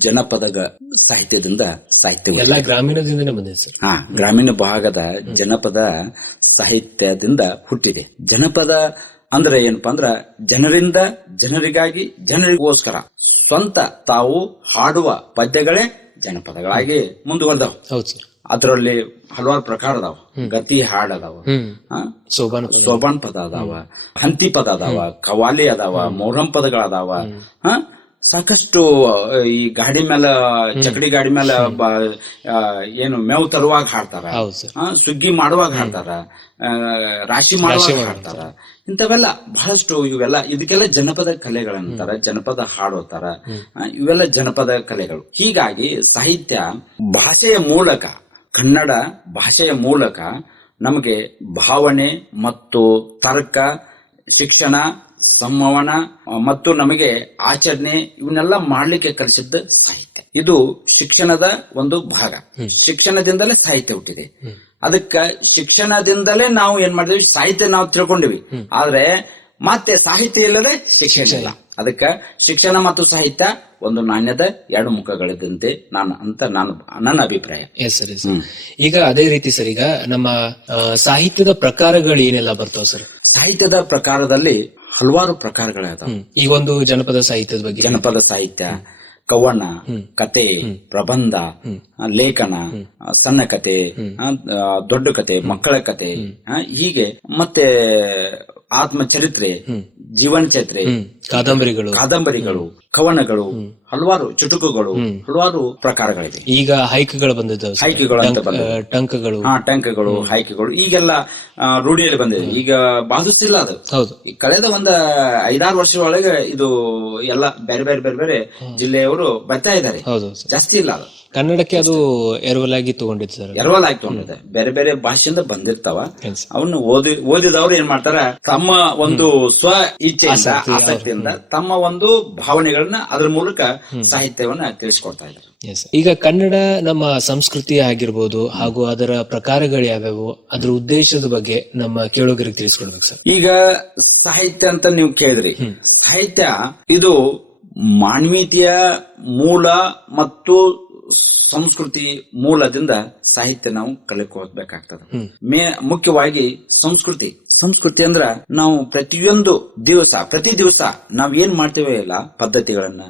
ಜನಪದ ಸಾಹಿತ್ಯದಿಂದ. ಸಾಹಿತ್ಯ ಗ್ರಾಮೀಣದಿಂದನೇ ಬಂದಿದೆ ಸರ್. ಗ್ರಾಮೀಣ ಭಾಗದ ಜನಪದ ಸಾಹಿತ್ಯದಿಂದ ಹುಟ್ಟಿದೆ. ಜನಪದ ಅಂದ್ರೆ ಏನಪ್ಪಾ ಅಂದ್ರ ಜನರಿಂದ, ಜನರಿಗಾಗಿ, ಜನರಿಗೋಸ್ಕರ ಸ್ವಂತ ತಾವು ಹಾಡುವ ಪದ್ಯಗಳೇ ಜನಪದಗಳಾಗಿ ಮುಂದುವರೆದವು. ಅದರಲ್ಲಿ ಹಲವಾರು ಪ್ರಕಾರ ಅದಾವ. ಗತಿ ಹಾಡ್ ಅದಾವ, ಸೋಬಾನ್ ಪದ ಅದಾವ, ಹಂತಿ ಪದ ಅದಾವ, ಕವಾಲಿ ಅದಾವ, ಮೊಹರಂ ಪದಗಳದಾವ, ಸಾಕಷ್ಟು ಈ ಗಾಡಿ ಮೇಲೆ ಚಕಡಿ ಗಾಡಿ ಮೇಲೆ ಏನು ಮೇವು ತರುವಾಗ ಹಾಡ್ತಾರ, ಸುಗ್ಗಿ ಮಾಡುವಾಗ ಹಾಡ್ತಾರ, ರಾಶಿ ಮಾಡುವಾಗ ಹಾಡ್ತಾರ. ಇಂಥವೆಲ್ಲ ಬಹಳಷ್ಟು ಇವೆಲ್ಲ ಇದಕ್ಕೆಲ್ಲ ಜನಪದ ಕಲೆಗಳಂತಾರ, ಜನಪದ ಹಾಡೋತಾರ. ಇವೆಲ್ಲ ಜನಪದ ಕಲೆಗಳು. ಹೀಗಾಗಿ ಸಾಹಿತ್ಯ ಭಾಷೆಯ ಮೂಲಕ, ಕನ್ನಡ ಭಾಷೆಯ ಮೂಲಕ ನಮಗೆ ಭಾವನೆ ಮತ್ತು ತರ್ಕ, ಶಿಕ್ಷಣ, ಸಂವಹನ ಮತ್ತು ನಮಗೆ ಆಚರಣೆ ಇವನ್ನೆಲ್ಲ ಮಾಡ್ಲಿಕ್ಕೆ ಕಲಿಸಿದ್ದ ಸಾಹಿತ್ಯ. ಇದು ಶಿಕ್ಷಣದ ಒಂದು ಭಾಗ. ಶಿಕ್ಷಣದಿಂದಲೇ ಸಾಹಿತ್ಯ ಹುಟ್ಟಿದೆ. ಅದಕ್ಕ ಶಿಕ್ಷಣದಿಂದಲೇ ನಾವು ಏನ್ ಮಾಡಿದ್ವಿ, ಸಾಹಿತ್ಯ ನಾವು ತಿಳ್ಕೊಂಡಿವಿ. ಆದ್ರೆ ಮತ್ತೆ ಸಾಹಿತ್ಯ ಇಲ್ಲದೆ ಶಿಕ್ಷಣ ಇಲ್ಲ. ಅದಕ್ಕ ಶಿಕ್ಷಣ ಮತ್ತು ಸಾಹಿತ್ಯ ಒಂದು ನಾಣ್ಯದ ಎರಡು ಮುಖಗಳಿದ್ದಂತೆ ನನ್ನ ಅಭಿಪ್ರಾಯ. ಈಗ ಅದೇ ರೀತಿ ಸರ್, ಈಗ ನಮ್ಮ ಸಾಹಿತ್ಯದ ಪ್ರಕಾರಗಳು ಏನೆಲ್ಲ ಬರ್ತಾವ ಸರ್? ಸಾಹಿತ್ಯದ ಪ್ರಕಾರದಲ್ಲಿ ಹಲವಾರು ಪ್ರಕಾರಗಳಿದಾವೆ. ಈ ಒಂದು ಜನಪದ ಸಾಹಿತ್ಯದ ಬಗ್ಗೆ, ಜನಪದ ಸಾಹಿತ್ಯ, ಕವನ, ಕತೆ, ಪ್ರಬಂಧ, ಲೇಖನ, ಸಣ್ಣ ಕತೆ, ದೊಡ್ಡ ಕತೆ, ಮಕ್ಕಳ ಕತೆ, ಹೀಗೆ ಆತ್ಮಚರಿತ್ರೆ, ಜೀವನ ಚರಿತ್ರೆ, ಕಾದಂಬರಿಗಳು, ಕವನಗಳು, ಹಲವಾರು ಚುಟುಕುಗಳು, ಹಲವಾರು ಪ್ರಕಾರಗಳಿವೆ. ಈಗ ಹೈಕಗಳು ಬಂದಿದ್ದಾವೆ, ಟಂಕಗಳು, ಹೈಕಗಳು ಈಗೆಲ್ಲ ರೂಢಿಯಲ್ಲಿ ಬಂದಿದೆ. ಈಗ ಬಾಧಿಸ್ತಿಲ್ಲ ಅದು. ಹೌದು, ಕಳೆದ ಒಂದು 5-6 ವರ್ಷದೊಳಗೆ ಇದು ಎಲ್ಲ ಬೇರೆ ಬೇರೆ ಬೇರೆ ಜಿಲ್ಲೆಯವರು ಬರ್ತಾ ಇದ್ದಾರೆ. ಜಾಸ್ತಿ ಇಲ್ಲ ಅದು. ಕನ್ನಡಕ್ಕೆ ಅದು ಎರವಲಾಗಿ ತಗೊಂಡಿದ್ದಾರೆ. ಬೇರೆ ಬೇರೆ ಭಾಷೆಯಿಂದ ಬಂದಿರ್ತಾವ. ಅವನ್ನ ಓದಿದವ್ರು ಏನ್ ಮಾಡ್ತಾರ, ತಮ್ಮ ಒಂದು ಸ್ವ ಇಚ್ಛೆಯಿಂದ, ಆಸಕ್ತಿಯಿಂದ ತಮ್ಮ ಒಂದು ಭಾವನೆಗಳನ್ನ ಅದ್ರ ಮೂಲಕ ಸಾಹಿತ್ಯವನ್ನ ತಿಳಿಸ್ಕೊಡ್ತಾ ಇದ್ದಾರೆ. ಈಗ ಕನ್ನಡ ನಮ್ಮ ಸಂಸ್ಕೃತಿ ಆಗಿರ್ಬೋದು ಹಾಗೂ ಅದರ ಪ್ರಕಾರಗಳು ಯಾವ್ಯಾವು, ಅದ್ರ ಉದ್ದೇಶದ ಬಗ್ಗೆ ನಮ್ಮ ಕೇಳುಗರಿಗೆ ತಿಳಿಸ್ಕೊಡ್ಬೇಕು ಸರ್. ಈಗ ಸಾಹಿತ್ಯ ಅಂತ ನೀವು ಕೇಳಿದ್ರಿ. ಸಾಹಿತ್ಯ ಇದು ಮಾನವೀಯತೆಯ ಮೂಲ ಮತ್ತು ಸಂಸ್ಕೃತಿ ಮೂಲದಿಂದ ಸಾಹಿತ್ಯ ನಾವು ಕಲಿಕೋಬೇಕಾಗ್ತದೆ. ಮುಖ್ಯವಾಗಿ ಸಂಸ್ಕೃತಿ ಅಂದ್ರ ನಾವು ಪ್ರತಿ ದಿವಸ ನಾವ್ ಏನ್ ಮಾಡ್ತೇವೆ ಇಲ್ಲ ಪದ್ಧತಿಗಳನ್ನ,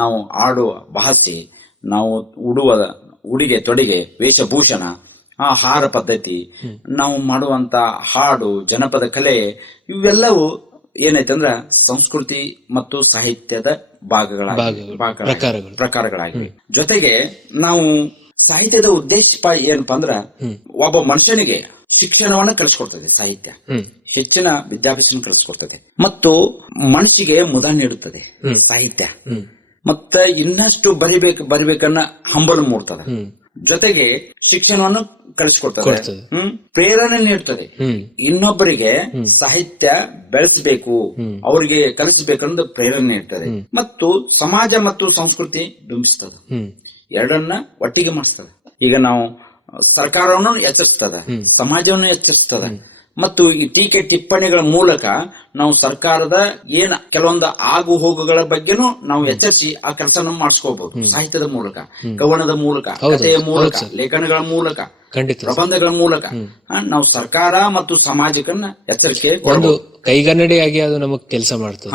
ನಾವು ಆಡುವ ಭಾಷೆ, ನಾವು ಉಡುವ ಉಡುಗೆ ತೊಡುಗೆ, ವೇಷಭೂಷಣ, ಆಹಾರ ಪದ್ಧತಿ, ನಾವು ಮಾಡುವಂತ ಹಾಡು, ಜನಪದ ಕಲೆ, ಇವೆಲ್ಲವೂ ಏನೈತಂದ್ರ ಸಂಸ್ಕೃತಿ ಮತ್ತು ಸಾಹಿತ್ಯದ ಪ್ರಕಾರಗಳಾಗಿವೆ. ಜೊತೆಗೆ ನಾವು ಸಾಹಿತ್ಯದ ಉದ್ದೇಶ ಏನಪ್ಪಾ ಅಂದ್ರ ಒಬ್ಬ ಮನುಷ್ಯನಿಗೆ ಶಿಕ್ಷಣವನ್ನ ಕಲಿಸ್ಕೊಡ್ತದೆ ಸಾಹಿತ್ಯ. ಹೆಚ್ಚಿನ ವಿದ್ಯಾಭ್ಯಾಸ ಕಲಿಸ್ಕೊಡ್ತದೆ ಮತ್ತು ಮನಸ್ಸಿಗೆ ಮುದ ನೀಡುತ್ತದೆ ಸಾಹಿತ್ಯ. ಮತ್ತ ಇನ್ನಷ್ಟು ಬರಿಬೇಕನ್ನ ಹಂಬಲ ಮೂಡ್ತದ. ಜೊತೆಗೆ ಶಿಕ್ಷಣವನ್ನು ಕಲಿಸ್ಕೊಡ್ತದೆ, ಪ್ರೇರಣೆ ನೀಡ್ತದೆ. ಇನ್ನೊಬ್ಬರಿಗೆ ಸಾಹಿತ್ಯ ಬೆಳೆಸಬೇಕು, ಅವರಿಗೆ ಕಲಿಸಬೇಕನ್ನೋದು ಪ್ರೇರಣೆ ನೀಡ್ತದೆ. ಮತ್ತು ಸಮಾಜ ಮತ್ತು ಸಂಸ್ಕೃತಿ ಬಿಂಬಿಸ್ತದ. ಎರಡನ್ನ ಒಟ್ಟಿಗೆ ಮಾಡಿಸ್ತದ. ಈಗ ನಾವು ಸರ್ಕಾರವನ್ನು ಎಚ್ಚರಿಸ್ತದ, ಸಮಾಜವನ್ನು ಎಚ್ಚರಿಸ್ತದ. ಮತ್ತು ಈ ಟೀಕೆ ಟಿಪ್ಪಣಿಗಳ ಮೂಲಕ ನಾವು ಸರ್ಕಾರದ ಕೆಲವೊಂದು ಆಗು ಹೋಗುಗಳ ಬಗ್ಗೆನೂ ನಾವು ಎಚ್ಚರಿಸಿ ಆ ಕೆಲಸ ಮಾಡಿಸ್ಕೋಬಹುದು. ಸಾಹಿತ್ಯದ ಮೂಲಕ, ಕವನದ ಮೂಲಕ, ಕಥೆಯ ಮೂಲಕ, ಲೇಖನಗಳ ಮೂಲಕ, ಪ್ರಬಂಧಗಳ ಮೂಲಕ ನಾವು ಸರ್ಕಾರ ಮತ್ತು ಸಮಾಜಕ್ಕನ್ನ ಎಚ್ಚರಿಕೆ ಒಂದು ಕೈಗನ್ನಡಿಯಾಗಿ ಅದು ನಮಗ್ ಕೆಲಸ ಮಾಡ್ತದೆ.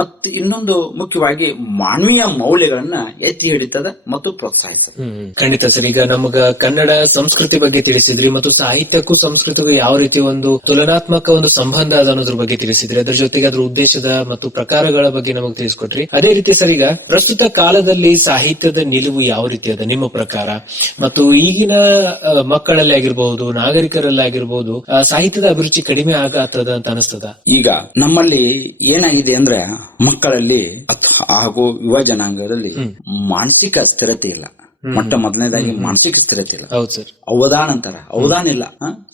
ಮತ್ತು ಇನ್ನೊಂದು ಮುಖ್ಯವಾಗಿ ಮಾನವೀಯ ಮೌಲ್ಯಗಳನ್ನ ಎತ್ತಿ ಹಿಡಿತದ ಮತ್ತು ಪ್ರೋತ್ಸಾಹಿಸ್ತದೆ. ಖಂಡಿತ ಸರ್. ಈಗ ನಮಗ ಕನ್ನಡ ಸಂಸ್ಕೃತಿ ಬಗ್ಗೆ ತಿಳಿಸಿದ್ರಿ ಮತ್ತು ಸಾಹಿತ್ಯಕ್ಕೂ ಸಂಸ್ಕೃತಿಗೂ ಯಾವ ರೀತಿ ಒಂದು ತುಲನಾತ್ಮಕ ಒಂದು ಸಂಬಂಧ ಅದ ಅನ್ನೋದ್ರ ಬಗ್ಗೆ ತಿಳಿಸಿದ್ರಿ. ಅದ್ರ ಜೊತೆಗೆ ಅದ್ರ ಉದ್ದೇಶದ ಮತ್ತು ಪ್ರಕಾರಗಳ ಬಗ್ಗೆ ನಮಗೆ ತಿಳಿಸ್ಕೊಟ್ರಿ. ಅದೇ ರೀತಿ ಸರ್, ಈಗ ಪ್ರಸ್ತುತ ಕಾಲದಲ್ಲಿ ಸಾಹಿತ್ಯದ ನಿಲುವು ಯಾವ ರೀತಿ ಅದ ನಿಮ್ಮ ಪ್ರಕಾರ? ಮತ್ತು ಈಗಿನ ಮಕ್ಕಳಲ್ಲಿ ಆಗಿರ್ಬಹುದು, ನಾಗರಿಕರಲ್ಲಿ ಆಗಿರ್ಬಹುದು, ಸಾಹಿತ್ಯದ ಅಭಿರುಚಿ ಕಡಿಮೆ ಆಗತ್ತದ ಅಂತ ಅನಿಸ್ತದ? ಈಗ ನಮ್ಮಲ್ಲಿ ಏನಾಗಿದೆ ಅಂದ್ರೆ ಮಕ್ಕಳಲ್ಲಿ ಹಾಗೂ ಯುವ ಜನಾಂಗದಲ್ಲಿ ಮಾನಸಿಕ ಸ್ಥಿರತೆ ಇಲ್ಲ. ಮೊದಲನೇದಾಗಿ ಮಾನಸಿಕ ಸ್ಥಿರತೆ ಇಲ್ಲ. ಹೌದು ಸರ್. ಅವಧಾನ ಇಲ್ಲ,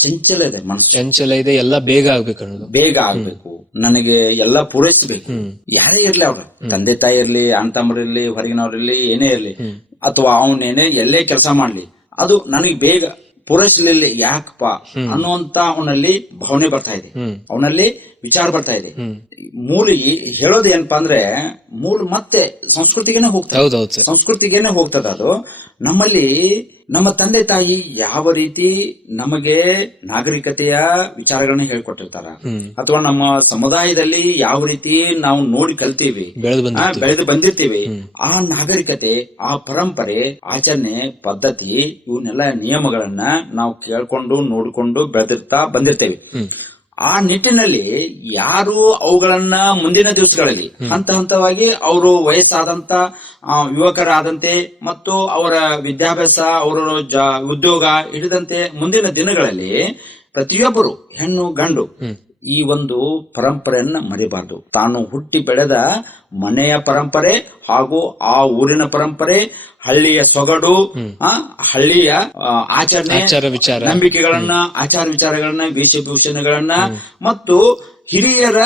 ಚಂಚಲ ಇದೆ, ಮನಸ್ಸು ಚಂಚಲ ಇದೆ. ಎಲ್ಲ ಬೇಗ ಆಗ್ಬೇಕು, ನನಗೆ ಎಲ್ಲ ಪೂರೈಸಬೇಕು. ಯಾರೇ ಇರ್ಲಿ, ಅವ್ರ ತಂದೆ ತಾಯಿ ಇರ್ಲಿ, ಅಣ್ಣ ತಮ್ಮರಿರ್ಲಿ, ಹೊರಗಿನವ್ರಿರ್ಲಿ, ಏನೇ ಇರ್ಲಿ, ಅಥವಾ ಅವನೇನೇ ಎಲ್ಲೇ ಕೆಲಸ ಮಾಡ್ಲಿ, ಅದು ನನಗೆ ಬೇಗ ಪೂರೈಸಲಿಲ್ಲ ಯಾಕಪ್ಪ ಅನ್ನುವಂತ ಅವನಲ್ಲಿ ಭಾವನೆ ಬರ್ತಾ ಇದೆ, ಅವನಲ್ಲಿ ವಿಚಾರ ಬರ್ತಾ ಇದೆ. ಮೂಲ ಹೇಳೋದು ಏನಪ್ಪಾ ಅಂದ್ರೆ ಮತ್ತೆ ಸಂಸ್ಕೃತಿಗೇನೆ ಹೋಗ್ತದ. ಅದು ನಮ್ಮಲ್ಲಿ ನಮ್ಮ ತಂದೆ ತಾಯಿ ಯಾವ ರೀತಿ ನಮಗೆ ನಾಗರಿಕತೆಯ ವಿಚಾರಗಳನ್ನ ಹೇಳ್ಕೊಟ್ಟಿರ್ತಾರ, ಅಥವಾ ನಮ್ಮ ಸಮುದಾಯದಲ್ಲಿ ಯಾವ ರೀತಿ ನಾವು ನೋಡಿ ಕಲ್ತೀವಿ, ಬೆಳೆದು ಬಂದಿರ್ತೀವಿ, ಆ ನಾಗರಿಕತೆ, ಆ ಪರಂಪರೆ, ಆಚರಣೆ, ಪದ್ಧತಿ, ಇವನ್ನೆಲ್ಲ ನಿಯಮಗಳನ್ನ ನಾವು ಕೇಳ್ಕೊಂಡು ನೋಡ್ಕೊಂಡು ಬಂದಿರ್ತೇವೆ. ಆ ನಿಟ್ಟಿನಲ್ಲಿ ಯಾರು ಅವುಗಳನ್ನ ಮುಂದಿನ ದಿವಸಗಳಲ್ಲಿ ಹಂತ ಹಂತವಾಗಿ ಅವರು ವಯಸ್ಸಾದಂತ ಯುವಕರಾದಂತೆ ಮತ್ತು ಅವರ ವಿದ್ಯಾಭ್ಯಾಸ ಅವರ ಉದ್ಯೋಗ ಹಿಡಿದಂತೆ ಮುಂದಿನ ದಿನಗಳಲ್ಲಿ ಪ್ರತಿಯೊಬ್ಬರು ಹೆಣ್ಣು ಗಂಡು ಈ ಒಂದು ಪರಂಪರೆಯನ್ನ ಮರಿಬಾರದು. ತಾನು ಹುಟ್ಟಿ ಬೆಳೆದ ಮನೆಯ ಪರಂಪರೆ ಹಾಗೂ ಆ ಊರಿನ ಪರಂಪರೆ, ಹಳ್ಳಿಯ ಸೊಗಡು, ಹಳ್ಳಿಯ ಆಚರಣೆ, ನಂಬಿಕೆಗಳನ್ನ, ಆಚಾರ ವಿಚಾರಗಳನ್ನ, ವೇಷಭೂಷಣಗಳನ್ನ ಮತ್ತು ಹಿರಿಯರ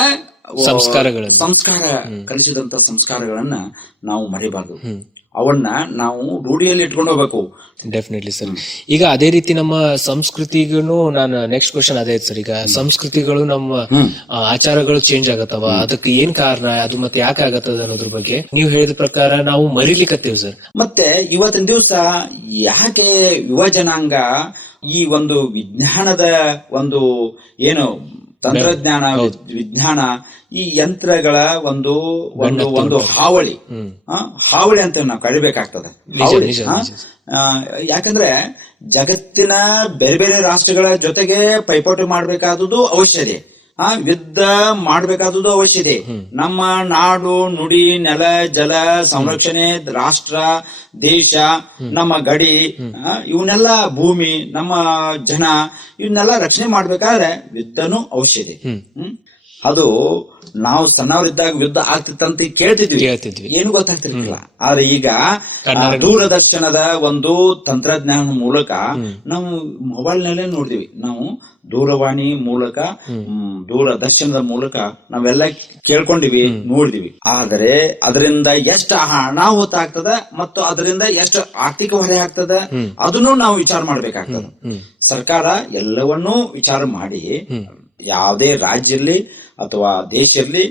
ಸಂಸ್ಕಾರ ಕಲಿಸಿದಂತ ಸಂಸ್ಕಾರಗಳನ್ನ ನಾವು ಮರಿಬಾರದು. ಅವನ್ನ ನಾವು ರೂಢಿಯಲ್ಲಿ ಇಟ್ಕೊಂಡು ಹೋಗ್ಬೇಕು. Definitely sir. ಈಗ ಅದೇ ರೀತಿ ನಮ್ಮ ಸಂಸ್ಕೃತಿಗೂ ನಾನು ನೆಕ್ಸ್ಟ್ ಕ್ವಶನ್ ಅದೇ ಸರ್. ಈಗ ಸಂಸ್ಕೃತಿಗಳು ನಮ್ಮ ಆಚಾರಗಳು ಚೇಂಜ್ ಆಗತ್ತವ, ಅದಕ್ಕೆ ಏನ್ ಕಾರಣ, ಅದು ಮತ್ತೆ ಯಾಕೆ ಆಗತ್ತದ ಅನ್ನೋದ್ರ ಬಗ್ಗೆ ನೀವು ಹೇಳಿದ ಪ್ರಕಾರ ನಾವು ಮರಿಲಿಕ್ಕತ್ತೇವ್ ಸರ್. ಮತ್ತೆ ಇವತ್ತಿನ ದಿವಸ ಯಾಕೆ ಯುವ ಜನಾಂಗ ಈ ಒಂದು ವಿಜ್ಞಾನದ ಒಂದು ಏನು ತಂತ್ರಜ್ಞಾನ, ವಿಜ್ಞಾನ, ಈ ಯಂತ್ರಗಳ ಒಂದು ಒಂದು ಒಂದು ಹಾವಳಿ ಅಂತ ನಾವು ಕರಿಬೇಕಾಗ್ತದೆ. ಯಾಕಂದ್ರೆ ಜಗತ್ತಿನ ಬೇರೆ ಬೇರೆ ರಾಷ್ಟ್ರಗಳ ಜೊತೆಗೆ ಪೈಪೋಟಿ ಮಾಡಬೇಕಾದುದು ಅವಶ್ಯತೆ, ಯುದ್ಧ ಮಾಡಬೇಕಾದುದು ಅವಶ್ಯತೆ. ನಮ್ಮ ನಾಡು, ನುಡಿ, ನೆಲ, ಜಲ ಸಂರಕ್ಷಣೆ, ರಾಷ್ಟ್ರ, ದೇಶ, ನಮ್ಮ ಗಡಿ, ಇವನ್ನೆಲ್ಲ ಭೂಮಿ, ನಮ್ಮ ಜನ, ಇವನ್ನೆಲ್ಲ ರಕ್ಷಣೆ ಮಾಡ್ಬೇಕಾದ್ರೆ ಯುದ್ಧನೂ ಅವಶ್ಯತೆ. ಅದು ನಾವು ಸಣ್ಣವರಿದ್ದಾಗ ಯುದ್ಧ ಆಗ್ತಿತ್ತಂತ ಕೇಳ್ತಿದ್ವಿ, ಏನು ಗೊತ್ತಾಗ್ತಿರ್ಲಿಲ್ಲ. ಆದ್ರೆ ಈಗ ದೂರದರ್ಶನದ ಒಂದು ತಂತ್ರಜ್ಞಾನ ಮೂಲಕ ನಾವು ಮೊಬೈಲ್ ನಲ್ಲೇ ನೋಡ್ತೀವಿ. ನಾವು ದೂರವಾಣಿ ಮೂಲಕ, ದೂರದರ್ಶನದ ಮೂಲಕ ನಾವೆಲ್ಲ ಕೇಳ್ಕೊಂಡಿವಿ, ನೋಡಿದಿವಿ. ಆದರೆ ಅದರಿಂದ ಎಷ್ಟು ಹಣ ಹೊತ್ತಾಗ್ತದ ಮತ್ತು ಅದರಿಂದ ಎಷ್ಟು ಆರ್ಥಿಕ ಹೊರೆ ಆಗ್ತದ ಅದನ್ನು ನಾವು ವಿಚಾರ ಮಾಡ್ಬೇಕಾಗ್ತದ. ಸರ್ಕಾರ ಎಲ್ಲವನ್ನೂ ವಿಚಾರ ಮಾಡಿ ಯಾವುದೇ ರಾಜ್ಯದಲ್ಲಿ ಅಥವಾ ದೇಶದಲ್ಲಿ,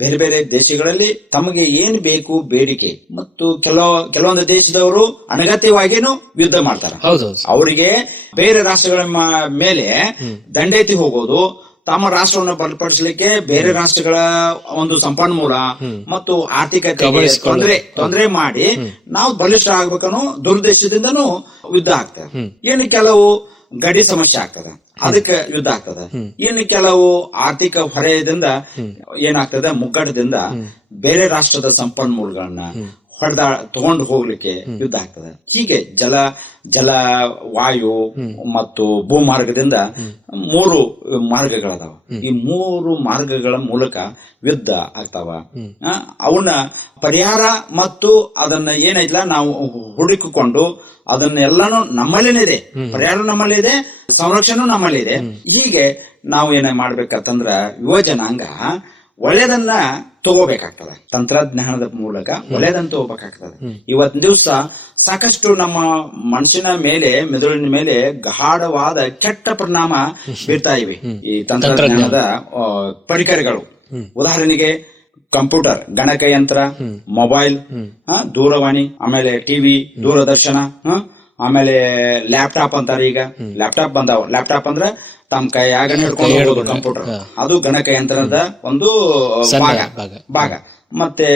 ಬೇರೆ ಬೇರೆ ದೇಶಗಳಲ್ಲಿ ತಮಗೆ ಏನ್ ಬೇಕು ಬೇಡಿಕೆ, ಮತ್ತು ಕೆಲವೊಂದು ದೇಶದವರು ಅನಗತ್ಯವಾಗಿನೂ ಯುದ್ಧ ಮಾಡ್ತಾರೆ. ಅವರಿಗೆ ಬೇರೆ ರಾಷ್ಟ್ರಗಳ ಮೇಲೆ ದಂಡೆತ್ತಿ ಹೋಗೋದು, ತಮ್ಮ ರಾಷ್ಟ್ರವನ್ನು ಬಲಪಡಿಸಲಿಕ್ಕೆ ಬೇರೆ ರಾಷ್ಟ್ರಗಳ ಒಂದು ಸಂಪನ್ಮೂಲ ಮತ್ತು ಆರ್ಥಿಕತೆ ತೊಂದರೆ ಮಾಡಿ ನಾವು ಬಲಿಷ್ಠ ಆಗ್ಬೇಕನ್ನೋ ದುರುದ್ದೇಶದಿಂದನೂ ಯುದ್ಧ ಆಗ್ತದೆ. ಏನು ಕೆಲವು ಗಡಿ ಸಮಸ್ಯೆ ಆಗ್ತದ, ಅದಕ್ಕೆ ಯುದ್ಧ ಆಗ್ತದ. ಇನ್ನು ಕೆಲವು ಆರ್ಥಿಕ ಹೊರೆಯಿಂದ ಏನಾಗ್ತದ, ಮುಗ್ಗಟ್ಟದಿಂದ ಬೇರೆ ರಾಷ್ಟ್ರದ ಸಂಪನ್ಮೂಲಗಳನ್ನ ತಗೊಂಡು ಹೋಗ್ಲಿಕ್ಕೆ ಯುದ್ಧ ಆಗ್ತದೆ. ಹೀಗೆ ಜಲ ವಾಯು ಮತ್ತು ಭೂಮಾರ್ಗದಿಂದ 3 ಮಾರ್ಗಗಳದಾವ. ಈ 3 ಮಾರ್ಗಗಳ ಮೂಲಕ ಯುದ್ಧ ಆಗ್ತಾವ. ಅವನ್ನ ಪರಿಹಾರ ಮತ್ತು ಅದನ್ನ ಏನೈತಿಲ್ಲ ನಾವು ಹುಡುಕಿಕೊಂಡು ಅದನ್ನೆಲ್ಲಾನು ನಮ್ಮಲ್ಲಿನೇ ಇದೆ, ಪರಿಹಾರ ನಮ್ಮಲ್ಲಿದೆ, ಸಂರಕ್ಷಣೆ ನಮ್ಮಲ್ಲಿದೆ. ಹೀಗೆ ನಾವು ಏನ ಮಾಡ್ಬೇಕಂತಂದ್ರ ಯುವ ಜನಾಂಗ ಒಳ್ಳೆದನ್ನ ತಗೋಬೇಕಾಗ್ತದೆ. ತಂತ್ರಜ್ಞಾನದ ಮೂಲಕ ಒಳ್ಳೆದನ್ನ ತಗೋಬೇಕಾಗ್ತದೆ. ಇವತ್ತಿನ ದಿವಸ ಸಾಕಷ್ಟು ನಮ್ಮ ಮನುಷ್ಯನ ಮೇಲೆ, ಮೆದುಳಿನ ಮೇಲೆ ಗಾಢವಾದ ಕೆಟ್ಟ ಪರಿಣಾಮ ಬೀರ್ತಾ ಇವೆ ಈ ತಂತ್ರಜ್ಞಾನದ ಪರಿಕರಗಳು. ಉದಾಹರಣೆಗೆ ಕಂಪ್ಯೂಟರ್, ಗಣಕಯಂತ್ರ, ಮೊಬೈಲ್, ದೂರವಾಣಿ, ಆಮೇಲೆ ಟಿವಿ, ದೂರದರ್ಶನ, ಆಮೇಲೆ ಲ್ಯಾಪ್ಟಾಪ್ ಅಂತಾರೆ. ಈಗ ಲ್ಯಾಪ್ಟಾಪ್ ಬಂದಾವ. ಲ್ಯಾಪ್ಟಾಪ್ ಅಂದ್ರೆ ತಮ್ಮ ಕೈಯಾಗ ಹಿಡ್ಕೊಂಡು ಹೋಗೋದು ಕಂಪ್ಯೂಟರ್, ಅದು ಗಣಕಯಂತ್ರದ ಒಂದು ಭಾಗ. ಮತ್ತೆ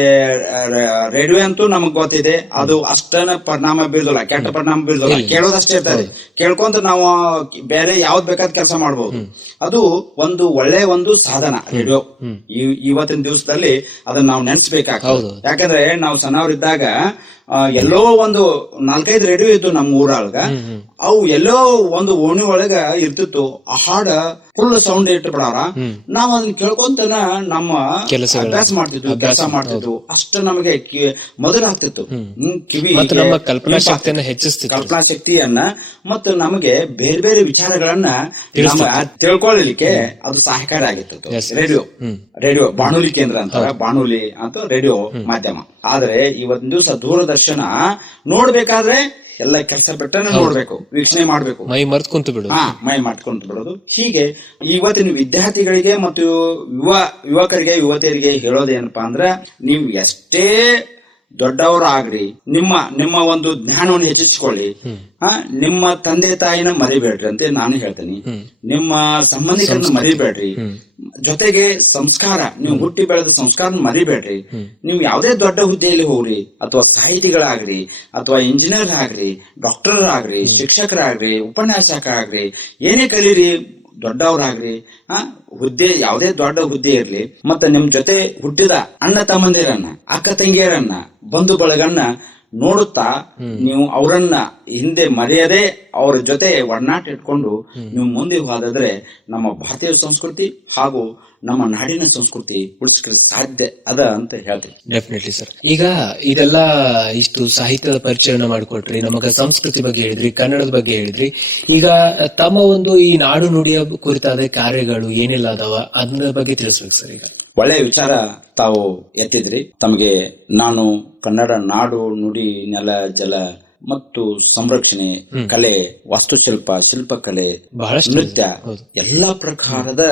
ರೇಡಿಯೋ ಅಂತೂ ನಮಗ್ ಗೊತ್ತಿದೆ, ಅದು ಅಷ್ಟನ ಪರಿಣಾಮ ಬೀರೋದಿಲ್ಲ, ಕೆಟ್ಟ ಪರಿಣಾಮ ಬೀರೋದಿಲ್ಲ, ಕೇಳೋದಷ್ಟೇ ಇರ್ತದೆ. ಕೇಳ್ಕೊಂತ ನಾವು ಬೇರೆ ಯಾವ್ದು ಬೇಕಾದ ಕೆಲಸ ಮಾಡಬಹುದು. ಅದು ಒಂದು ಒಳ್ಳೆ ಒಂದು ಸಾಧನ ರೇಡಿಯೋ. ಇವತ್ತಿನ ದಿವಸದಲ್ಲಿ ಅದನ್ನ ನಾವು ನೆನೆಸ್ಬೇಕಾಗ್ತದೆ. ಯಾಕಂದ್ರೆ ನಾವು ಸಣ್ಣವರಿದ್ದಾಗ ಎಲ್ಲೋ ಒಂದು 4-5 ರೇಡಿಯೋ ಇದ್ದು ನಮ್ಮ ಊರೊಳಗ. ಅವು ಎಲ್ಲೋ ಒಂದು ಓಣಿ ಒಳಗ ಇರ್ತಿತ್ತು. ಆ ಹಾಡ ಫುಲ್ ಸೌಂಡ್ ಇಟ್ಬಿಡಾರ, ನಾವ್ ಅದನ್ನ ಕೇಳ್ಕೊಂತನ ನಮ್ಮ ಅಭ್ಯಾಸ ಮಾಡ್ತಿದ್ವು, ಕೆಲಸ ಮಾಡ್ತಿದ್ವು. ಅಷ್ಟು ನಮಗೆ ಮೊದಲು ಆಗ್ತಿತ್ತು. ಕಿವಿ ಕಲ್ಪನಾ ಶಕ್ತಿಯನ್ನ ಮತ್ತು ನಮಗೆ ಬೇರೆ ಬೇರೆ ವಿಚಾರಗಳನ್ನ ತಿಳ್ಕೊಳ್ಳಲಿಕ್ಕೆ ಅದು ಸಹಕಾರಿ ಆಗಿತ್ತು. ರೇಡಿಯೋ ಬಾನುಲಿ ಕೇಂದ್ರ ಅಂತಾರ, ಬಾನುಲಿ ಅಂತ ರೇಡಿಯೋ ಮಾಧ್ಯಮ. ಆದ್ರೆ ಇವತ್ತಿನ ದಿವಸ ದೂರದರ್ಶನ ನೋಡ್ಬೇಕಾದ್ರೆ ಎಲ್ಲ ಕೆಲಸ ಬಿಟ್ಟನೆ ನೋಡ್ಬೇಕು, ವೀಕ್ಷಣೆ ಮಾಡ್ಬೇಕು, ಮೈ ಮರ್ತ್ಕೊಂತ ಬಿಡೋದು. ಹೀಗೆ ಇವತ್ತಿನ ವಿದ್ಯಾರ್ಥಿಗಳಿಗೆ ಮತ್ತು ಯುವಕರಿಗೆ, ಯುವತಿಯರಿಗೆ ಹೇಳೋದೇನಪ್ಪಾ ಅಂದ್ರ, ನೀವು ಎಷ್ಟೇ ದೊಡ್ಡವರಾಗ್ರಿ, ನಿಮ್ಮ ಒಂದು ಜ್ಞಾನವನ್ನು ಹೆಚ್ಚಿಸಿಕೊಳ್ಳಿ. ನಿಮ್ಮ ತಂದೆ ತಾಯಿನ ಮರಿಬೇಡ್ರಿ ಅಂತ ನಾನು ಹೇಳ್ತೇನೆ. ನಿಮ್ಮ ಸಂಬಂಧಿಕರನ್ನ ಮರಿಬೇಡ್ರಿ. ಜೊತೆಗೆ ಸಂಸ್ಕಾರ, ನೀವು ಹುಟ್ಟಿ ಬೆಳೆದ ಸಂಸ್ಕಾರ ಮರಿಬೇಡ್ರಿ. ನೀವು ಯಾವುದೇ ದೊಡ್ಡ ಹುದ್ದೆಯಲ್ಲಿ ಹೋಗ್ರಿ, ಅಥವಾ ಸಾಹಿತಿಗಳಾಗ್ರಿ, ಅಥವಾ ಇಂಜಿನಿಯರ್ ಆಗ್ರಿ, ಡಾಕ್ಟರ್ ಆಗ್ರಿ, ಶಿಕ್ಷಕರಾಗ್ರಿ, ಉಪನ್ಯಾಸಕರಾಗ್ರಿ, ಏನೇ ಕಲೀರಿ, ದೊಡ್ಡವರಾಗ್ರಿ, ಹುದ್ದೆ ಯಾವುದೇ ದೊಡ್ಡ ಹುದ್ದೆ ಇರ್ಲಿ, ಮತ್ತೆ ನಿಮ್ ಜೊತೆ ಹುಟ್ಟಿದ ಅಣ್ಣ ತಮ್ಮಂದಿರನ್ನ, ಅಕ್ಕ ತಂಗಿಯರನ್ನ, ಬಂಧು ಬಳಗನ್ನ ನೋಡುತ್ತಾ ನೀವು ಅವರನ್ನ ಹಿಂದೆ ಮರೆಯದೆ ಅವರ ಜೊತೆ ಒಡನಾಟ ಇಟ್ಕೊಂಡು ನೀವು ಮುಂದೆ ಹೋದಾದ್ರೆ ನಮ್ಮ ಭಾರತೀಯ ಸಂಸ್ಕೃತಿ ಹಾಗೂ ನಮ್ಮ ನಾಡಿನ ಸಂಸ್ಕೃತಿ ಉಳಿಸ್ಲಿಕ್ಕೆ ಸಾಧ್ಯ ಅದ ಅಂತ ಹೇಳ್ತೀನಿ. Definitely sir. ಈಗ ಇದೆಲ್ಲ ಇಷ್ಟು ಸಾಹಿತ್ಯದ ಪರಿಚಯನ ಮಾಡಿಕೊಟ್ರಿ, ನಮಗ ಸಂಸ್ಕೃತಿ ಬಗ್ಗೆ ಹೇಳಿದ್ರಿ, ಕನ್ನಡದ ಬಗ್ಗೆ ಹೇಳಿದ್ರಿ. ಈಗ ತಮ್ಮ ಒಂದು ಈ ನಾಡು ನುಡಿಯ ಕುರಿತಾದ ಕಾರ್ಯಗಳು ಏನೆಲ್ಲ ಅದಾವ ಅದ್ರ ಬಗ್ಗೆ ತಿಳಿಸ್ಬೇಕು ಸರ್. ಈಗ ಒಳ್ಳೆಯ ವಿಚಾರ ತಾವು ಎತ್ತಿದ್ರಿ. ತಮಗೆ ನಾನು ಕನ್ನಡ ನಾಡು ನುಡಿ ನೆಲ ಜಲ ಮತ್ತು ಸಂರಕ್ಷಣೆ, ಕಲೆ, ವಾಸ್ತುಶಿಲ್ಪ, ಶಿಲ್ಪಕಲೆ, ಬಹಳಷ್ಟು ನೃತ್ಯ, ಎಲ್ಲಾ ಪ್ರಕಾರದ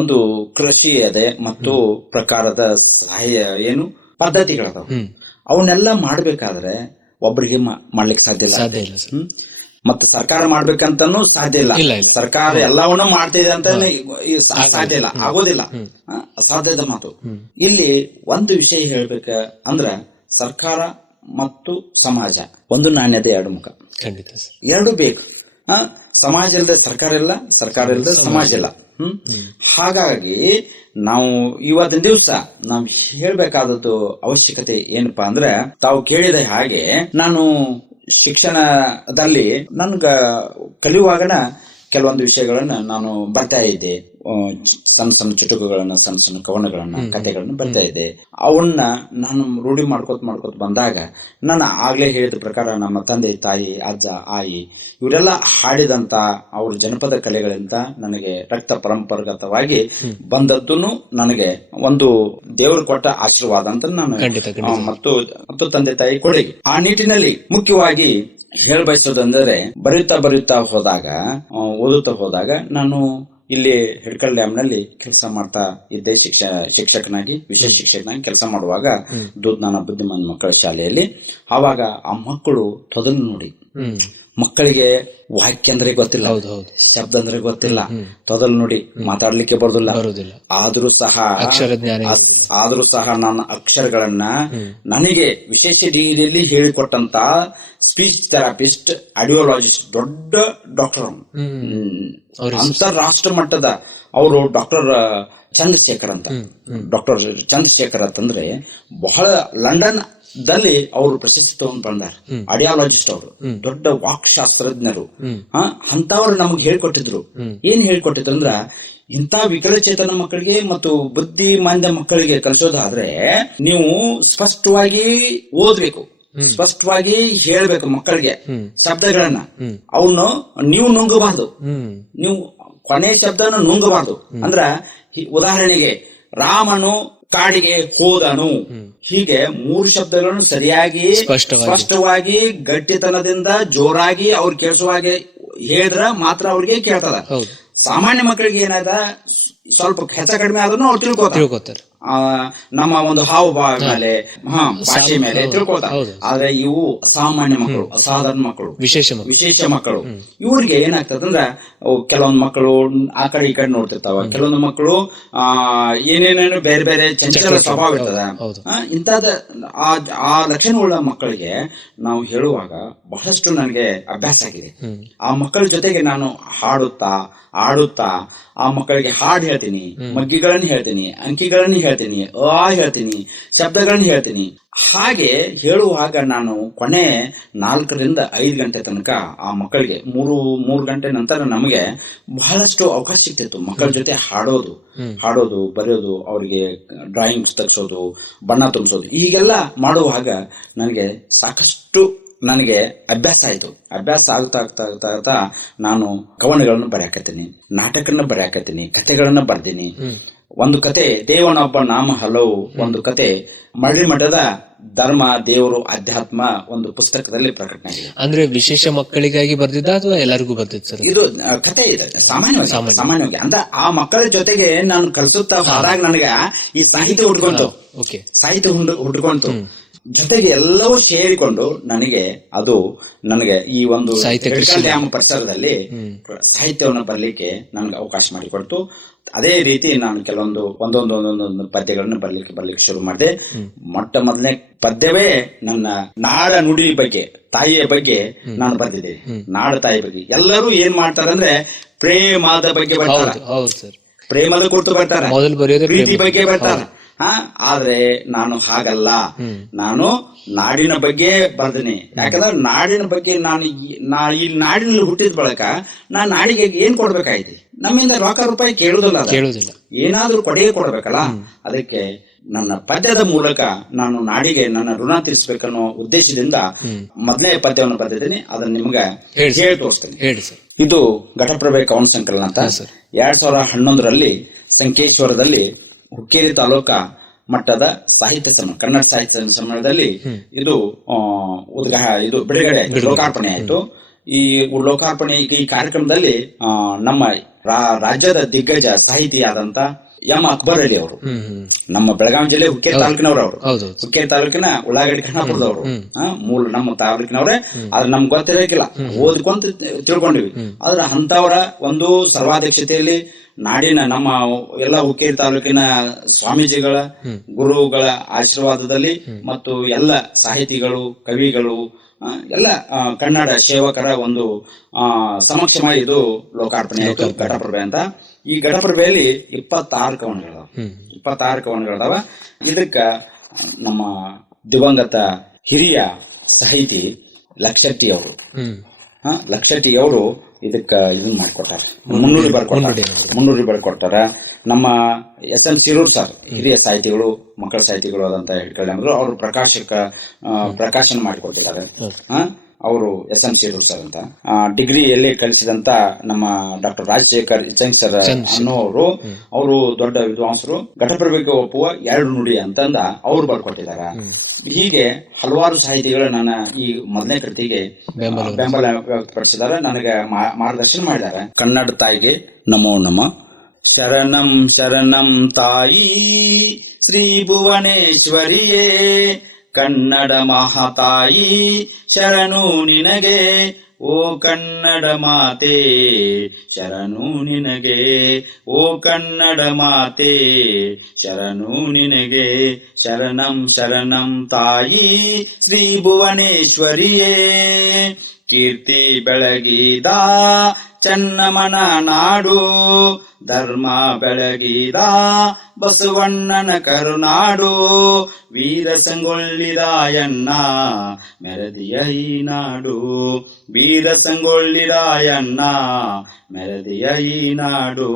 ಒಂದು ಕೃಷಿ ಇದೆ ಮತ್ತು ಪ್ರಕಾರದ ಸಹಾಯ ಏನು ಪದ್ಧತಿಗಳದಾವ. ಅವನ್ನೆಲ್ಲ ಮಾಡ್ಬೇಕಾದ್ರೆ ಒಬ್ಬರಿಗೆ ಮಾಡ್ಲಿಕ್ಕೆ ಸಾಧ್ಯ ಇಲ್ಲ ಸರ್. ಮತ್ತೆ ಸರ್ಕಾರ ಮಾಡ್ಬೇಕಂತಾನು ಸಾಧ್ಯ ಇಲ್ಲ. ಸರ್ಕಾರ ಎಲ್ಲವನ್ನೂ ಮಾಡ್ತಿದೆ ಅಂತ ಸಾಧ್ಯ ಇಲ್ಲ, ಆಗೋದಿಲ್ಲ, ಅಸಾಧ್ಯದ ಮಾತು. ಇಲ್ಲಿ ಒಂದು ವಿಷಯ ಹೇಳ್ಬೇಕ ಅಂದ್ರ ಸರ್ಕಾರ ಮತ್ತು ಸಮಾಜ ಒಂದು ನಾಣ್ಯದ ಎರಡು ಮುಖ, ಖಂಡಿತ ಎರಡು ಬೇಕು. ಸಮಾಜ ಇಲ್ಲದೆ ಸರ್ಕಾರ ಇಲ್ಲ, ಸರ್ಕಾರ ಇಲ್ಲದೆ ಸಮಾಜ ಇಲ್ಲ. ಹಾಗಾಗಿ ನಾವು ಇವತ್ತಿನ ದಿವಸ ನಾವು ಹೇಳ್ಬೇಕಾದದ್ದು ಅವಶ್ಯಕತೆ ಏನಪ್ಪಾ ಅಂದ್ರೆ, ತಾವು ಕೇಳಿದ ಹಾಗೆ ನಾನು ಶಿಕ್ಷಣದಲ್ಲಿ ನನ್ಗ ಕಲಿಯುವಾಗನ ಕೆಲವೊಂದು ವಿಷಯಗಳನ್ನ ನಾನು ಬರ್ತಾ ಇದ್ದೆ. ಸಣ್ಣ ಸಣ್ಣ ಚುಟುಕುಗಳನ್ನ, ಸಣ್ಣ ಸಣ್ಣ ಕವನಗಳನ್ನ, ಕಥೆಗಳನ್ನ ಬರ್ತಾ ಇದ್ದೆ. ಅವನ್ನ ನಾನು ರೂಢಿ ಮಾಡ್ಕೋತ ಬಂದಾಗ ನಾನು ಆಗ್ಲೇ ಹೇಳಿದ ಪ್ರಕಾರ ನಮ್ಮ ತಂದೆ ತಾಯಿ, ಅಜ್ಜ, ಆಯಿ ಇವರೆಲ್ಲ ಹಾಡಿದಂತ ಅವ್ರ ಜನಪದ ಕಲೆಗಳಿಂದ ನನಗೆ ರಕ್ತ ಪರಂಪರಾಗತವಾಗಿ ಬಂದದ್ದು ನನಗೆ ಒಂದು ದೇವರು ಕೊಟ್ಟ ಆಶೀರ್ವಾದ ಅಂತ ನಾನು ಮತ್ತು ತಂದೆ ತಾಯಿ ಕೊಡುಗೆ. ಆ ನಿಟ್ಟಿನಲ್ಲಿ ಮುಖ್ಯವಾಗಿ ಹೇಳ್ಬಯಸೋದಂದ್ರೆ, ಬರೆಯುತ್ತಾ ಹೋದಾಗ, ಓದುತ್ತಾ ಹೋದಾಗ ನಾನು ಇಲ್ಲಿ ಹಿಡ್ಕಲ್ ಡ್ಯಾಮ್ ನಲ್ಲಿ ಕೆಲಸ ಮಾಡ್ತಾ ಇದ್ದೆ. ಶಿಕ್ಷಕನಾಗಿ, ವಿಶೇಷ ಶಿಕ್ಷಕನಾಗಿ ಕೆಲಸ ಮಾಡುವಾಗ ದೂದ್ನಾನ ಬುದ್ಧಿಮಾನ್ ಮಕ್ಕಳ ಶಾಲೆಯಲ್ಲಿ. ಆವಾಗ ಆ ಮಕ್ಕಳು ತೊದಲು ನೋಡಿ, ಮಕ್ಕಳಿಗೆ ವಾಕ್ಯ ಅಂದ್ರೆ ಗೊತ್ತಿಲ್ಲ, ಶಬ್ದ ಅಂದ್ರೆ ಗೊತ್ತಿಲ್ಲ, ತೊದಲು ನೋಡಿ ಮಾತಾಡ್ಲಿಕ್ಕೆ ಬರೋದಿಲ್ಲ. ಆದ್ರೂ ಸಹ ನನ್ನ ಅಕ್ಷರಗಳನ್ನ ನನಗೆ ವಿಶೇಷ ರೀತಿಯಲ್ಲಿ ಹೇಳಿಕೊಟ್ಟಂತ ಸ್ಪೀಚ್ ಥೆರಪಿಸ್ಟ್, ಆಡಿಯೋಲಾಜಿಸ್ಟ್, ದೊಡ್ಡ ಡಾಕ್ಟರ್, ಅಂತಾರಾಷ್ಟ್ರ ಮಟ್ಟದ ಅವರು ಡಾಕ್ಟರ್ ಚಂದ್ರಶೇಖರ್ ಅಂತಂದ್ರೆ ಬಹಳ ಲಂಡನ್ ದಲ್ಲಿ ಅವರು ಪ್ರಶಸ್ತಿ ತಗೊಂಡ್ ಬಂದಾರ. ಆಡಿಯಾಲಜಿಸ್ಟ್ ಅವರು, ದೊಡ್ಡ ವಾಕ್ಶಾಸ್ತ್ರಜ್ಞರು. ಅಂತವ್ರು ನಮಗ್ ಹೇಳ್ಕೊಟ್ಟಿದ್ರು. ಏನ್ ಹೇಳ್ಕೊಟ್ಟಿದ್ರು ಅಂದ್ರ, ಇಂಥ ವಿಕಲಚೇತನ ಮಕ್ಕಳಿಗೆ ಮತ್ತು ಬುದ್ಧಿಮಾಂದ್ಯ ಮಕ್ಕಳಿಗೆ ಕಲಿಸೋದಾದ್ರೆ ನೀವು ಸ್ಪಷ್ಟವಾಗಿ ಓದ್ಬೇಕು, ಸ್ಪಷ್ಟವಾಗಿ ಹೇಳ್ಬೇಕು ಮಕ್ಕಳಿಗೆ ಶಬ್ದಗಳನ್ನ. ಅವನು ನೀವು ನುಂಗಬಾರ್ದು, ನೀವು ಕೊನೆ ಶಬ್ದನ ನುಂಗಬಾರ್ದು. ಅಂದ್ರ ಉದಾಹರಣೆಗೆ ರಾಮನು ಕಾಡಿಗೆ ಹೋದನು, ಹೀಗೆ 3 ಶಬ್ದಗಳನ್ನು ಸರಿಯಾಗಿ ಸ್ಪಷ್ಟವಾಗಿ ಗಟ್ಟಿತನದಿಂದ ಜೋರಾಗಿ ಅವ್ರು ಕೇಳಿಸುವ ಹಾಗೆ ಹೇಳಿದ್ರ ಮಾತ್ರ ಅವ್ರಿಗೆ ಕೇಳ್ತದ. ಸಾಮಾನ್ಯ ಮಕ್ಕಳಿಗೆ ಏನಾದ ಸ್ವಲ್ಪ ಹೆಚ್ಚ ಕಡಿಮೆ ಆದ್ರೂ ಅವ್ರು ತಿಳ್ಕೊತಾರೆ, ನಮ್ಮ ಒಂದು ಹಾವು ಭಾವ ಮೇಲೆ, ಭಾಷೆ ಮೇಲೆ ತಿಳ್ಕೊಳ್ತಾರೆ. ಆದ್ರೆ ಇವು ಸಾಮಾನ್ಯ ಮಕ್ಕಳು, ಅಸಾಧಾರಣ ಮಕ್ಕಳು, ವಿಶೇಷ ಮಕ್ಕಳು, ಇವ್ರಿಗೆ ಏನಾಗ್ತದಂದ್ರ ಕೆಲವೊಂದು ಮಕ್ಕಳು ಆ ಕಡೆ ಈ ಕಡೆ ನೋಡ್ತಿರ್ತಾವ, ಕೆಲವೊಂದು ಮಕ್ಕಳು ಏನೇನೇನು ಬೇರೆ ಬೇರೆ ಚಂಚಲ ಸ್ವಭಾವ ಇರ್ತದ. ಇಂತಾದ ಆ ಲಕ್ಷಣವುಳ್ಳ ಮಕ್ಕಳಿಗೆ ನಾವು ಹೇಳುವಾಗ ಬಹಳಷ್ಟು ನನಗೆ ಅಭ್ಯಾಸ ಆಗಿದೆ. ಆ ಮಕ್ಕಳ ಜೊತೆಗೆ ನಾನು ಆಡುತ್ತಾ ಆ ಮಕ್ಕಳಿಗೆ ಹಾಡು ಹೇಳ್ತೀನಿ, ಮಗ್ಗಿಗಳನ್ನ ಹೇಳ್ತೀನಿ, ಅಂಕಿಗಳನ್ನ ಹೇಳ್ತೀನಿ, ಹೇಳ್ತೀನಿ, ಶಬ್ದಗಳನ್ನ ಹೇಳ್ತೀನಿ. ಹಾಗೆ ಹೇಳುವಾಗ ನಾನು ಕೊನೆ 4 ರಿಂದ 5 ಗಂಟೆ ತನಕ ಆ ಮಕ್ಕಳಿಗೆ 3 ಗಂಟೆ ನಂತರ ನಮಗೆ ಬಹಳಷ್ಟು ಅವಕಾಶ ಸಿಗ್ತಿತ್ತು ಮಕ್ಕಳ ಜೊತೆ ಹಾಡೋದು, ಬರೆಯೋದು, ಅವರಿಗೆ ಡ್ರಾಯಿಂಗ್ಸ್ ತೆಗ್ಸೋದು, ಬಣ್ಣ ತುಂಬಿಸೋದು. ಹೀಗೆಲ್ಲ ಮಾಡುವಾಗ ನನಗೆ ಸಾಕಷ್ಟು ಅಭ್ಯಾಸ ಆಯ್ತು. ಅಭ್ಯಾಸ ಆಗ್ತಾ ನಾನು ಕವನಗಳನ್ನು ಬರೆಯಾಕತ್ತೀನಿ, ನಾಟಕನ ಬರೆಯಾಕತ್ತೀನಿ, ಕಥೆಗಳನ್ನ ಬರ್ತೀನಿ. ಒಂದು ಕತೆ ದೇವನೊಬ್ಬ ನಾಮ ಹಲವು, ಒಂದು ಕತೆ ಮರಳಿ ಮಠದ ಧರ್ಮ, ದೇವರು, ಅಧ್ಯಾತ್ಮ ಒಂದು ಪುಸ್ತಕದಲ್ಲಿ ಪ್ರಕಟಣೆ ಆಗಿದೆ. ಅಂದ್ರೆ ವಿಶೇಷ ಮಕ್ಕಳಿಗಾಗಿ ಬರ್ದಿದ್ದ ಅಥವಾ ಎಲ್ಲರಿಗೂ ಬರ್ದಿತ್ತು ಸರ್? ಇದು ಕತೆ ಇದೆ ಸಾಮಾನ್ಯವಾಗಿ. ಅಂದ್ರೆ ಆ ಮಕ್ಕಳ ಜೊತೆಗೆ ನಾನು ಕಲಿಸುತ್ತಾ ಹೋದಾಗ ನನಗೆ ಈ ಸಾಹಿತ್ಯ ಹುಟ್ಕೊಂತು. ಜೊತೆಗೆ ಎಲ್ಲವೂ ಸೇರಿಕೊಂಡು ನನಗೆ ಈ ಒಂದು ಡ್ಯಾಮ್ ಪರಿಸರದಲ್ಲಿ ಸಾಹಿತ್ಯವನ್ನು ಬರಲಿಕ್ಕೆ ನನಗೆ ಅವಕಾಶ ಮಾಡಿಕೊಡ್ತು. ಅದೇ ರೀತಿ ನಾನು ಕೆಲವೊಂದು ಒಂದೊಂದು ಪದ್ಯಗಳನ್ನು ಬರ್ಲಿಕ್ಕೆ ಶುರು ಮಾಡಿದೆ. ಮೊಟ್ಟ ಮೊದಲನೇ ಪದ್ಯವೇ ನನ್ನ ನಾಡ ನುಡಿ ಬಗ್ಗೆ, ತಾಯಿಯ ಬಗ್ಗೆ ನಾನು ಬರ್ದಿದ್ದೆ. ನಾಡ ತಾಯಿ ಬಗ್ಗೆ ಎಲ್ಲರೂ ಏನ್ ಮಾಡ್ತಾರಂದ್ರೆ ಪ್ರೇಮದ ಬಗ್ಗೆ ಬರ್ತಾರೆ, ಪ್ರೇಮದ ಕುರಿತು ಬರ್ತಾರೆ, ಪ್ರೀತಿ ಬಗ್ಗೆ ಬರ್ತಾರೆ. ಆದ್ರೆ ನಾನು ಹಾಗಲ್ಲ, ನಾನು ನಾಡಿನ ಬಗ್ಗೆ ಬರ್ತೀನಿ. ಯಾಕಂದ್ರೆ ನಾಡಿನ ಬಗ್ಗೆ ಈ ನಾಡಿನಲ್ಲಿ ಹುಟ್ಟಿದ ಬಳಕ ನಾನು ನಾಡಿಗೆ ಏನ್ ಕೊಡ್ಬೇಕಾಯ್ತಿ? ನಮ್ಮಿಂದ ರೊಕ್ಕ ರೂಪಾಯಿ ಕೇಳುದಿಲ್ಲ, ಏನಾದ್ರೂ ಕೊಡುಗೆ ಕೊಡ್ಬೇಕಲ್ಲ. ಅದಕ್ಕೆ ನನ್ನ ಪದ್ಯದ ಮೂಲಕ ನಾನು ನಾಡಿಗೆ ನನ್ನ ಋಣ ತೀರಿಸಬೇಕನ್ನೋ ಉದ್ದೇಶದಿಂದ ಮೊದಲನೇ ಪದ್ಯವನ್ನು ಬರೆದಿದ್ದೀನಿ. ಅದನ್ನ ನಿಮ್ಗೆ ಹೇಳಿ ತೋರಿಸ್ತೇನೆ. ಇದು ಘಟಪ್ರಭೆ ಕವನ ಸಂಕಲನ ಅಂತ 2011ರಲ್ಲಿ ಸಂಕೇಶ್ವರದಲ್ಲಿ ಹುಕ್ಕೇರಿ ತಾಲೂಕಾ ಮಟ್ಟದ ಸಾಹಿತ್ಯ ಕನ್ನಡ ಸಾಹಿತ್ಯ ಸಮ್ಮೇಳನದಲ್ಲಿ ಇದು ಬಿಡುಗಡೆ ಲೋಕಾರ್ಪಣೆ ಆಯಿತು. ಈ ಲೋಕಾರ್ಪಣೆ ಈ ಕಾರ್ಯಕ್ರಮದಲ್ಲಿ ನಮ್ಮ ರಾಜ್ಯದ ದಿಗ್ಗಜ ಸಾಹಿತಿಯಾದಂತ ಎಂ ಅಕ್ಬರ್ ಅಲಿ ಅವರು, ನಮ್ಮ ಬೆಳಗಾವಿ ಜಿಲ್ಲೆ ಹುಕ್ಕೇರಿ ತಾಲೂಕಿನವರು, ಅವರು ಹುಕ್ಕೇರಿ ತಾಲೂಕಿನ ಉಳ್ಳಾಗಡ್ಡಿ ಖಾನಾಪುರದವರು, ಮೂಲ ನಮ್ಮ ತಾಲೂಕಿನವರೇ. ಆದ್ರೆ ನಮ್ಗೆ ಗೊತ್ತಿರಲಿಕ್ಕಿಲ್ಲ, ಓದ್ಕೊಂತ ತಿಳ್ಕೊಂಡಿವಿ. ಆದ್ರೆ ಅಂತವರ ಒಂದು ಸರ್ವಾಧ್ಯಕ್ಷತೆಯಲ್ಲಿ ನಾಡಿನ ನಮ್ಮ ಎಲ್ಲ ಹುಕ್ಕೇರಿ ತಾಲೂಕಿನ ಸ್ವಾಮೀಜಿಗಳ ಗುರುಗಳ ಆಶೀರ್ವಾದದಲ್ಲಿ ಮತ್ತು ಎಲ್ಲ ಸಾಹಿತಿಗಳು, ಕವಿಗಳು, ಎಲ್ಲ ಕನ್ನಡ ಸೇವಕರ ಒಂದು ಸಮಕ್ಷಮವಾಗಿ ಇದು ಲೋಕಾರ್ಪಣೆ ಆಯಿತು ಘಟಪ್ರಭೆ ಅಂತ. ಈ ಘಟಪ್ರಭೆಯಲ್ಲಿ 26 ಕವನಗಳದಾವ. ಇದಕ್ಕ ನಮ್ಮ ದಿವಂಗತ ಹಿರಿಯ ಸಾಹಿತಿ ಲಕ್ಷಟ್ಟಿ ಅವರು ಇದಕ್ಕ ಇದನ್ ಮಾಡ್ಕೊಟ್ಟಾರ, ಮುನ್ನೂರಿ ಬರ್ಕೊಟ್ಟಾರ. ನಮ್ಮ SM ಶಿರೂರ್ ಸರ್ ಹಿರಿಯ ಸಾಹಿತಿಗಳು, ಮಕ್ಕಳ ಸಾಹಿತಿಗಳು ಆದಂತ ಹಿಡ್ಕೊಳ್ಳಿ ಅವರು ಪ್ರಕಾಶನ ಮಾಡಿಕೊಟ್ಟಿದ್ದಾರೆ. ಅವರು SM ಶಿರೂರ್ ಸರ್ ಅಂತ. ಡಿಗ್ರಿಯಲ್ಲಿ ಕಲಿಸಿದಂತ ನಮ್ಮ ಡಾಕ್ಟರ್ ರಾಜಶೇಖರ್ ಇಚಂಗ್ ಸರ್ ಅನ್ನೋರು, ಅವರು ದೊಡ್ಡ ವಿದ್ವಾಂಸರು. ಘಟಪ್ರಭೆಗೆ ಒಪ್ಪುವ 2 ನುಡಿ ಅಂತಂದ ಅವ್ರು ಬರ್ಕೊಟ್ಟಿದ್ದಾರೆ. ಹೀಗೆ ಹಲವಾರು ಸಾಹಿತಿಗಳು ನನ್ನ ಈ ಮೊದಲನೇ ಕೃತಿಗೆ ಬೆಂಬಲ ವ್ಯಕ್ತಪಡಿಸಿದ್ದಾರೆ, ನನಗೆ ಮಾರ್ಗದರ್ಶನ ಮಾಡಿದ್ದಾರೆ. ಕನ್ನಡ ತಾಯಿಗೆ ನಮೋ ನಮ. ಶರಣಂ ಶರಣಂ ತಾಯಿ ಶ್ರೀ ಭುವನೇಶ್ವರಿಯೇ, ಕನ್ನಡ ಮಹಾತಾಯಿ ಶರಣು ನಿನಗೆ, ಓ ಕನ್ನಡ ಮಾತೆ ಶರಣು ನಿನಗೆ, ಓ ಕನ್ನಡ ಮಾತೆ ಶರಣು ನಿನಗೆ. ಶರಣಂ ಶರಣಂ ತಾಯಿ ಶ್ರೀ ಭುವನೇಶ್ವರಿಯೇ, ಕೀರ್ತಿ ಬೆಳಗಿದ ಚನ್ನಮನ ನಾಡು, ಧರ್ಮ ಬೆಳಗಿದ ಬಸವಣ್ಣನ ಕರುನಾಡು, ವೀರ ಸಂಗೊಳ್ಳಿರಾಯಣ್ಣ ಮೆರದಿಯ ಈ ನಾಡು, ವೀರ ಸಂಗೊಳ್ಳಿರಾಯಣ್ಣ ಮೆರದಿಯ ಈ ನಾಡು.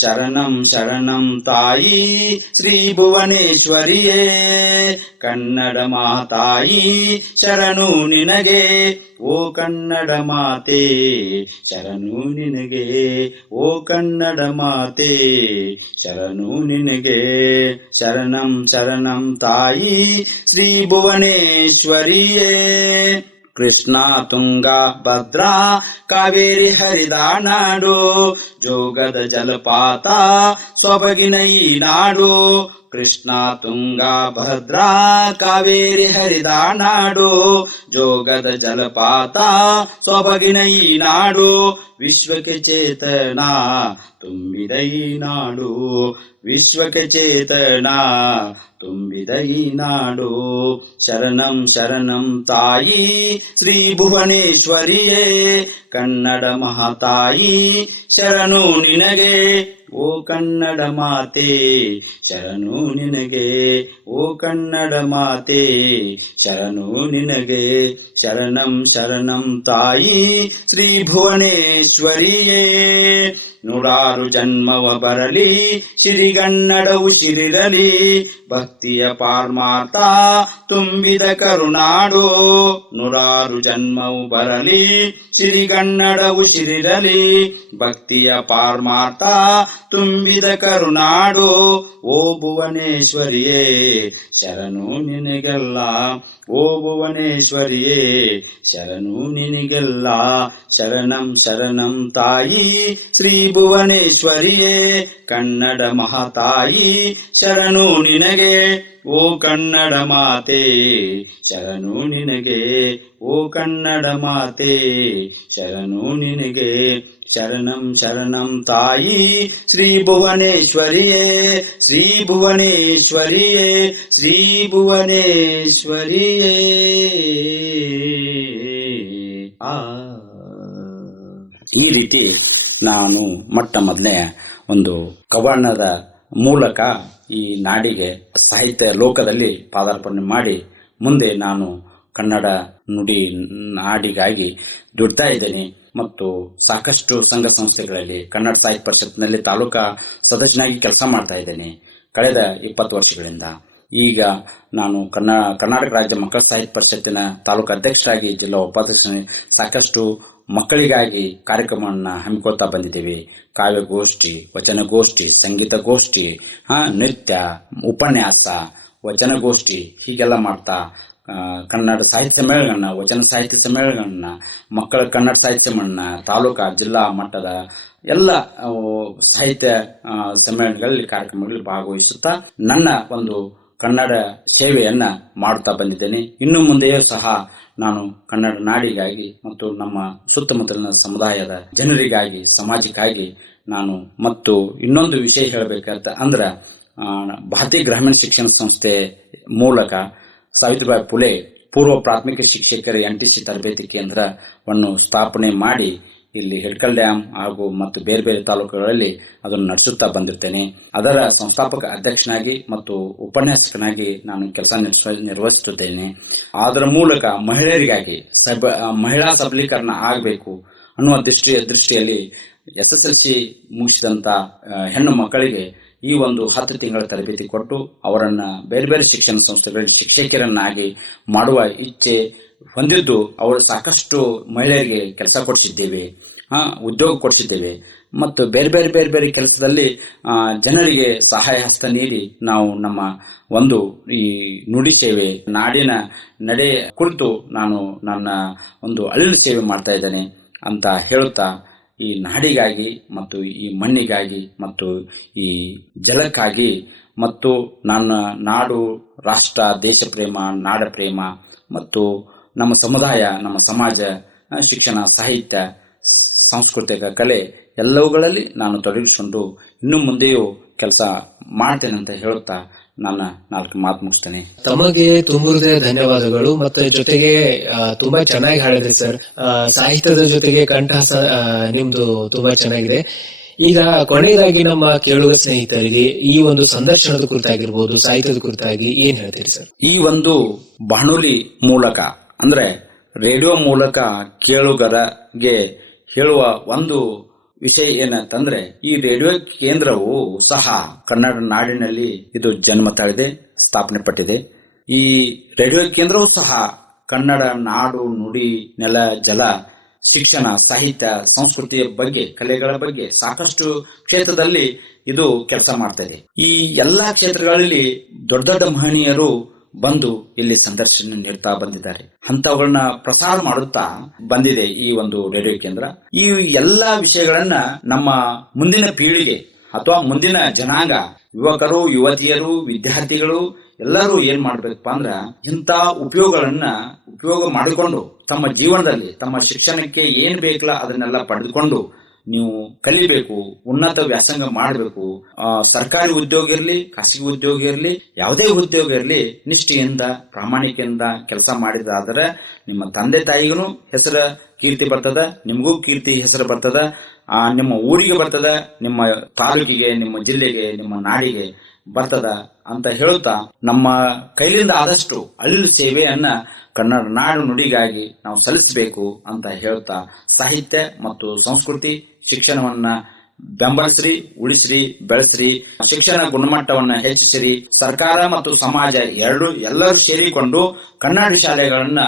ಶರಣಂ ಶರಣಂ ತಾಯಿ ಶ್ರೀ ಭುವನೇಶ್ವರಿಯೇ, ಕನ್ನಡ ಮಾತಾಯಿ ಶರಣು ನಿನಗೆ, ಓ ಕನ್ನಡ ಮಾತೆ ಶರಣು ನಿನಗೆ, ಓ ಕನ್ನಡ ಮಾತೆ ಶರಣು ನಿನಗೆ. ಶರಣಂ ಶರಣಂ ತಾಯಿ ಶ್ರೀ ಭುವನೇಶ್ವರಿಯೇ, ಕೃಷ್ಣ ತುಂಗಾ ಭದ್ರಾ ಕಾವೇರಿ ಹರಿದ ನಾಡು, ಜೋಗದ ಜಲಪಾತ ಸೊಬಗಿನ ಈ ನಾಡು. ಕೃಷ್ಣ ತುಂಗಾ ಭದ್ರಾ ಕಾವೇರಿ ಹರಿದ ನಾಡು, ಜೋಗದ ಜಲಪಾತ ಸೊಬಗಿನ ಈ ನಾಡು. ವಿಶ್ವಕ್ಕೆ ಚೇತನ ತುಂಬಿದ ಈ ನಾಡು, ವಿಶ್ವಕ್ಕೆ ಚೇತನ ತುಂಬಿದ ಈ ನಾಡು. ಶರಣಂ ಶರಣಂ ತಾಯಿ ಶ್ರೀ ಭುವನೇಶ್ವರಿಯೇ, ಕನ್ನಡ ಮಹಾತಾಯಿ ಶರಣು ನಿನಗೆ, ಓ ಕನ್ನಡ ಮಾತೆ ಶರಣು ನಿನಗೆ, ಓ ಕನ್ನಡ ಮಾತೆ ಶರಣು ನಿನಗೆ. ಶರಣಂ ಶರಣಂ ತಾಯಿ ಶ್ರೀ ಭುವನೇಶ್ವರಿಯೇ, 100 ಜನ್ಮವ ಬರಲಿ ಸಿರಿಗನ್ನಡವು ಶಿರಿರಲಿ, ಭಕ್ತಿಯ ಪಾರ್ಮಾರ್ಥ ತುಂಬಿದ ಕರುನಾಡು. 100 ಜನ್ಮವು ಬರಲಿ ಸಿರಿಗನ್ನಡವು ಶಿರಿರಲಿ, ಭಕ್ತಿಯ ಪಾರ್ಮಾರ್ಥ ತುಂಬಿದ ಕರುನಾಡು. ಓ ಭುವನೇಶ್ವರಿಯೇ ಶರಣು ನಿನಗೆಲ್ಲ, ಓ ಭುವನೇಶ್ವರಿಯೇ ಶರಣು ನಿನಗೆಲ್ಲ. ಶರಣಂ ಶರಣಂ ತಾಯಿ ಶ್ರೀ ಭುವನೇಶ್ವರಿಯೇ, ಕನ್ನಡ ಮಹಾತಾಯಿ ಶರಣು ನಿನಗೆ, ಓ ಕನ್ನಡ ಮಾತೆ ಶರಣು ನಿನಗೆ, ಓ ಕನ್ನಡ ಮಾತೆ ಶರಣು ನಿನಗೆ. ಶರಣಂ ಶರಣಂ ತಾಯಿ ಶ್ರೀ ಭುವನೇಶ್ವರಿಯೇ, ಶ್ರೀ ಭುವನೇಶ್ವರಿಯೇ, ಶ್ರೀ ಭುವನೇಶ್ವರಿಯೇ. ಈ ರೀತಿ ನಾನು ಮೊಟ್ಟ ಮೊದಲೇ ಒಂದು ಕವನದ ಮೂಲಕ ಈ ನಾಡಿಗೆ ಸಾಹಿತ್ಯ ಲೋಕದಲ್ಲಿ ಪಾದಾರ್ಪಣೆ ಮಾಡಿ ಮುಂದೆ ನಾನು ಕನ್ನಡ ನುಡಿ ನಾಡಿಗಾಗಿ ದುಡ್ತಾ ಇದ್ದೇನೆ. ಮತ್ತು ಸಾಕಷ್ಟು ಸಂಘ ಸಂಸ್ಥೆಗಳಲ್ಲಿ ಕನ್ನಡ ಸಾಹಿತ್ಯ ಪರಿಷತ್ನಲ್ಲಿ ತಾಲೂಕಾ ಸದಸ್ಯನಾಗಿ ಕೆಲಸ ಮಾಡ್ತಾ ಇದ್ದೇನೆ ಕಳೆದ 20 ವರ್ಷಗಳಿಂದ. ಈಗ ನಾನು ಕರ್ನಾಟಕ ರಾಜ್ಯ ಮಕ್ಕಳ ಸಾಹಿತ್ಯ ಪರಿಷತ್ತಿನ ತಾಲೂಕು ಅಧ್ಯಕ್ಷರಾಗಿ, ಜಿಲ್ಲಾ ಉಪಾಧ್ಯಕ್ಷ, ಸಾಕಷ್ಟು ಮಕ್ಕಳಿಗಾಗಿ ಕಾರ್ಯಕ್ರಮವನ್ನು ಹಮ್ಮಿಕೊಳ್ತಾ ಬಂದಿದ್ದೇವೆ. ಕಾವ್ಯಗೋಷ್ಠಿ, ವಚನಗೋಷ್ಠಿ, ಸಂಗೀತಗೋಷ್ಠಿ, ನೃತ್ಯ, ಉಪನ್ಯಾಸ, ವಚನಗೋಷ್ಠಿ ಹೀಗೆಲ್ಲ ಮಾಡ್ತಾ ಕನ್ನಡ ಸಾಹಿತ್ಯ ಸಮ್ಮೇಳನ, ವಚನ ಸಾಹಿತ್ಯ ಸಮ್ಮೇಳನ, ಮಕ್ಕಳ ಕನ್ನಡ ಸಾಹಿತ್ಯ ಸಮ್ಮೇಳನ, ತಾಲೂಕಾ ಜಿಲ್ಲಾ ಮಟ್ಟದ ಎಲ್ಲ ಸಾಹಿತ್ಯ ಸಮ್ಮೇಳನಗಳಲ್ಲಿ ಕಾರ್ಯಕ್ರಮಗಳಲ್ಲಿ ಭಾಗವಹಿಸುತ್ತಾ ನನ್ನ ಒಂದು ಕನ್ನಡ ಸೇವೆಯನ್ನ ಮಾಡುತ್ತಾ ಬಂದಿದ್ದೇನೆ. ಇನ್ನು ಮುಂದೆಯೂ ಸಹ ನಾನು ಕನ್ನಡ ನಾಡಿಗಾಗಿ ಮತ್ತು ನಮ್ಮ ಸುತ್ತಮುತ್ತಲಿನ ಸಮುದಾಯದ ಜನರಿಗಾಗಿ, ಸಮಾಜಕ್ಕಾಗಿ ನಾನು ಮತ್ತು ಇನ್ನೊಂದು ವಿಷಯ ಹೇಳಬೇಕಂತ ಅಂದ್ರೆ ಭಾರತೀಯ ಗ್ರಾಮೀಣ ಶಿಕ್ಷಣ ಸಂಸ್ಥೆ ಮೂಲಕ ಸಾವಿತ್ರಿಬಾಯಿ ಫುಲೆ ಪೂರ್ವ ಪ್ರಾಥಮಿಕ ಶಿಕ್ಷಕರ NTC ತರಬೇತಿ ಕೇಂದ್ರವನ್ನು ಸ್ಥಾಪನೆ ಮಾಡಿ ಇಲ್ಲಿ ಹಿಡ್ಕಲ್ ಡ್ಯಾಮ್ ಹಾಗೂ ಮತ್ತು ಬೇರೆ ಬೇರೆ ತಾಲೂಕುಗಳಲ್ಲಿ ಅದನ್ನು ನಡೆಸುತ್ತಾ ಬಂದಿರ್ತೇನೆ. ಅದರ ಸಂಸ್ಥಾಪಕ ಅಧ್ಯಕ್ಷನಾಗಿ ಮತ್ತು ಉಪನ್ಯಾಸಕನಾಗಿ ನಾನು ಕೆಲಸ ನಿರ್ವಹಿಸುತ್ತಿದ್ದೇನೆ. ಅದರ ಮೂಲಕ ಮಹಿಳೆಯರಿಗಾಗಿ ಮಹಿಳಾ ಸಬಲೀಕರಣ ಆಗಬೇಕು ಅನ್ನುವ ದೃಷ್ಟಿಯಲ್ಲಿ SSLC ಮುಗಿಸಿದಂತ ಹೆಣ್ಣು ಮಕ್ಕಳಿಗೆ ಈ ಒಂದು 10 ತಿಂಗಳ ತರಬೇತಿ ಕೊಟ್ಟು ಅವರನ್ನ ಬೇರೆ ಬೇರೆ ಶಿಕ್ಷಣ ಸಂಸ್ಥೆಗಳಲ್ಲಿ ಶಿಕ್ಷಕರನ್ನಾಗಿ ಮಾಡುವ ಇಚ್ಛೆ ಹೊಂದಿದ್ದು, ಅವರು ಸಾಕಷ್ಟು ಮಹಿಳೆಯರಿಗೆ ಕೆಲಸ ಕೊಡಿಸಿದ್ದೇವೆ, ಉದ್ಯೋಗ ಕೊಡಿಸಿದ್ದೇವೆ ಮತ್ತು ಬೇರೆ ಬೇರೆ ಬೇರೆ ಬೇರೆ ಕೆಲಸದಲ್ಲಿ ಜನರಿಗೆ ಸಹಾಯ ಹಸ್ತ ನೀಡಿ ನಾವು ನಮ್ಮ ಒಂದು ಈ ನುಡಿ ಸೇವೆ, ನಾಡಿನ ನಡೆ ಕುರಿತು ನಾನು ನನ್ನ ಒಂದು ಅಳಿಲು ಸೇವೆ ಮಾಡ್ತಾ ಇದ್ದೇನೆ ಅಂತ ಹೇಳುತ್ತಾ, ಈ ನಾಡಿಗಾಗಿ ಮತ್ತು ಈ ಮಣ್ಣಿಗಾಗಿ ಮತ್ತು ಈ ಜಲಕ್ಕಾಗಿ ಮತ್ತು ನನ್ನ ನಾಡು, ರಾಷ್ಟ್ರ, ದೇಶ ಪ್ರೇಮ, ನಾಡ ಪ್ರೇಮ ಮತ್ತು ನಮ್ಮ ಸಮುದಾಯ, ನಮ್ಮ ಸಮಾಜ, ಶಿಕ್ಷಣ, ಸಾಹಿತ್ಯ, ಸಾಂಸ್ಕೃತಿಕ ಕಲೆ ಎಲ್ಲವುಗಳಲ್ಲಿ ನಾನು ತೊಡಗಿಸಿಕೊಂಡು ಇನ್ನು ಮುಂದೆಯೂ ಕೆಲಸ ಮಾಡ್ತೇನೆ ಅಂತ ಹೇಳುತ್ತಾ ನನ್ನ 4 ಮಾತು ಮುಗಿಸ್ತೇನೆ. ತಮಗೆ ತುಂಬುವುದೇ ಧನ್ಯವಾದಗಳು. ಮತ್ತೆ ಜೊತೆಗೆ ತುಂಬಾ ಚೆನ್ನಾಗಿ ಹಾಡಿದ್ರಿ ಸರ್. ಸಾಹಿತ್ಯದ ಜೊತೆಗೆ ಕಂಠಾಸ ನಿಮ್ದು ತುಂಬಾ ಚೆನ್ನಾಗಿದೆ. ಈಗ ಕೊನೆಯದಾಗಿ ನಮ್ಮ ಕೇಳುವ ಸ್ನೇಹಿತರಿಗೆ ಈ ಒಂದು ಸಂದರ್ಶನದ ಕುರಿತಾಗಿರ್ಬೋದು, ಸಾಹಿತ್ಯದ ಕುರಿತಾಗಿ ಏನ್ ಹೇಳ್ತೀರಿ ಸರ್? ಈ ಒಂದು ಬಾನುಲಿ ಮೂಲಕ ಅಂದ್ರೆ ರೇಡಿಯೋ ಮೂಲಕ ಕೇಳುಗರಿಗೆ ಹೇಳುವ ಒಂದು ವಿಷಯ ಏನಂತಂದ್ರೆ, ಈ ರೇಡಿಯೋ ಕೇಂದ್ರವು ಸಹ ಕನ್ನಡ ನಾಡಿನಲ್ಲಿ ಇದು ಜನ್ಮ ತಾಳಿದೆ, ಸ್ಥಾಪನೆ ಪಟ್ಟಿದೆ. ಈ ರೇಡಿಯೋ ಕೇಂದ್ರವು ಸಹ ಕನ್ನಡ ನಾಡು, ನುಡಿ, ನೆಲ, ಜಲ, ಶಿಕ್ಷಣ, ಸಾಹಿತ್ಯ, ಸಂಸ್ಕೃತಿಯ ಬಗ್ಗೆ, ಕಲೆಗಳ ಬಗ್ಗೆ ಸಾಕಷ್ಟು ಕ್ಷೇತ್ರದಲ್ಲಿ ಇದು ಕೆಲಸ ಮಾಡ್ತಾ ಇದೆ. ಈ ಎಲ್ಲಾ ಕ್ಷೇತ್ರಗಳಲ್ಲಿ ದೊಡ್ಡ ದೊಡ್ಡ ಮಹನೀಯರು ಬಂದು ಇಲ್ಲಿ ಸಂದರ್ಶನ ನೀಡ್ತಾ ಬಂದಿದ್ದಾರೆ. ಅಂತವುಗಳನ್ನ ಪ್ರಸಾರ ಮಾಡುತ್ತಾ ಬಂದಿದೆ ಈ ಒಂದು ರೇಡಿಯೋ ಕೇಂದ್ರ. ಈ ಎಲ್ಲಾ ವಿಷಯಗಳನ್ನ ನಮ್ಮ ಮುಂದಿನ ಪೀಳಿಗೆ ಅಥವಾ ಮುಂದಿನ ಜನಾಂಗ, ಯುವಕರು, ಯುವತಿಯರು, ವಿದ್ಯಾರ್ಥಿಗಳು ಎಲ್ಲರೂ ಏನ್ ಮಾಡ್ಬೇಕಪ್ಪ ಅಂದ್ರ ಇಂಥ ಉಪಯೋಗ ಮಾಡಿಕೊಂಡು ತಮ್ಮ ಜೀವನದಲ್ಲಿ ತಮ್ಮ ಶಿಕ್ಷಣಕ್ಕೆ ಏನ್ ಬೇಕಲ್ಲ ಅದನ್ನೆಲ್ಲ ಪಡೆದುಕೊಂಡು ನೀವು ಕಲಿಬೇಕು, ಉನ್ನತ ವ್ಯಾಸಂಗ ಮಾಡಬೇಕು. ಸರ್ಕಾರಿ ಉದ್ಯೋಗ ಇರಲಿ, ಖಾಸಗಿ ಉದ್ಯೋಗ ಇರಲಿ, ಯಾವುದೇ ಉದ್ಯೋಗ ಇರಲಿ, ನಿಷ್ಠೆಯಿಂದ ಪ್ರಾಮಾಣಿಕೆಯಿಂದ ಕೆಲಸ ಮಾಡಿದಾದರೆ ನಿಮ್ಮ ತಂದೆ ತಾಯಿಗೂ ಹೆಸರ ಕೀರ್ತಿ ಬರ್ತದ, ನಿಮಗೂ ಕೀರ್ತಿ ಹೆಸರು ಬರ್ತದ, ನಿಮ್ಮ ಊರಿಗೆ ಬರ್ತದ, ನಿಮ್ಮ ತಾಲೂಕಿಗೆ, ನಿಮ್ಮ ಜಿಲ್ಲೆಗೆ, ನಿಮ್ಮ ನಾಡಿಗೆ ಬರ್ತದ ಅಂತ ಹೇಳುತ್ತಾ, ನಮ್ಮ ಕೈಲಿಂದ ಆದಷ್ಟು ಅಳಿಲು ಸೇವೆಯನ್ನ ಕನ್ನಡ ನಾಡು ನುಡಿಗಾಗಿ ನಾವು ಸಲ್ಲಿಸಬೇಕು ಅಂತ ಹೇಳ್ತಾ, ಸಾಹಿತ್ಯ ಮತ್ತು ಸಂಸ್ಕೃತಿ ಶಿಕ್ಷಣವನ್ನ ಬೆಂಬಲಿಸ್ರಿ, ಉಳಿಸ್ರಿ, ಬೆಳೆಸ್ರಿ, ಶಿಕ್ಷಣ ಗುಣಮಟ್ಟವನ್ನ ಹೆಚ್ಚಿಸಿರಿ. ಸರ್ಕಾರ ಮತ್ತು ಸಮಾಜ ಎಲ್ಲರೂ ಸೇರಿಕೊಂಡು ಕನ್ನಡ ಶಾಲೆಗಳನ್ನ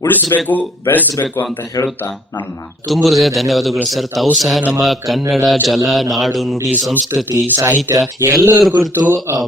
ಉಳಿಸಬೇಕು, ಬೆಳೆಸಬೇಕು ಅಂತ ಹೇಳುತ್ತಾ ನನ್ನ ತುಂಬ ಧನ್ಯವಾದಗಳು ಸರ್. ತಾವು ಸಹ ನಮ್ಮ ಕನ್ನಡ ಜಲ, ನಾಡು, ನುಡಿ, ಸಂಸ್ಕೃತಿ, ಸಾಹಿತ್ಯ ಎಲ್ಲದರ ಕುರಿತು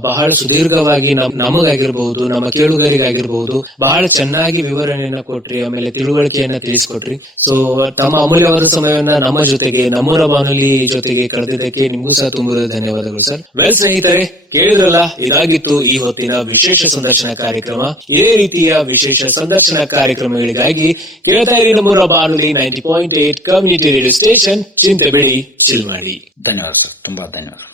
ಬಹಳ ಸುದೀರ್ಘವಾಗಿ ನಮಗಾಗಿರ್ಬಹುದು, ನಮ್ಮ ಕೇಳುಗರಿಗಾಗಿರ್ಬಹುದು ಬಹಳ ಚೆನ್ನಾಗಿ ವಿವರಣೆಯನ್ನ ಕೊಟ್ರಿ, ಆಮೇಲೆ ತಿಳುವಳಿಕೆಯನ್ನ ತಿಳಿಸ್ಕೊಟ್ರಿ. ಸೊ ತಮ್ಮ ಅಮೂಲ್ಯವಾದ ಸಮಯವನ್ನ ನಮ್ಮ ಜೊತೆಗೆ, ನಮ್ಮೂರ ಬಾನುಲಿ ಜೊತೆಗೆ ಕಳೆದಿದ್ದಕ್ಕೆ ನಿಮಗೂ ಸಹ ತುಂಬ ಧನ್ಯವಾದಗಳು ಸರ್. ವೆಲ್ ಸ್ನೇಹಿತರೆ, ಕೇಳಿದ್ರಲ್ಲ, ಇದಾಗಿತ್ತು ಈ ಹೊತ್ತಿನ ವಿಶೇಷ ಸಂದರ್ಶನ ಕಾರ್ಯಕ್ರಮ. ಇದೇ ರೀತಿಯ ವಿಶೇಷ ಸಂದರ್ಶನ ಕಾರ್ಯಕ್ರಮಗಳಿಗಾಗಿ ಕೇಳ್ತಾ ಇರಿ ನಮ್ಮೂರ ಬಾನುಲಿ 90.8 ಕಮ್ಯುನಿಟಿ ರೇಡಿಯೋ ಸ್ಟೇಷನ್. ಚಿಂತೆ ಬೇಡಿ, ಚಿಲ್ ಮಾಡಿ. ಧನ್ಯವಾದ ಸರ್, ತುಂಬಾ ಧನ್ಯವಾದ.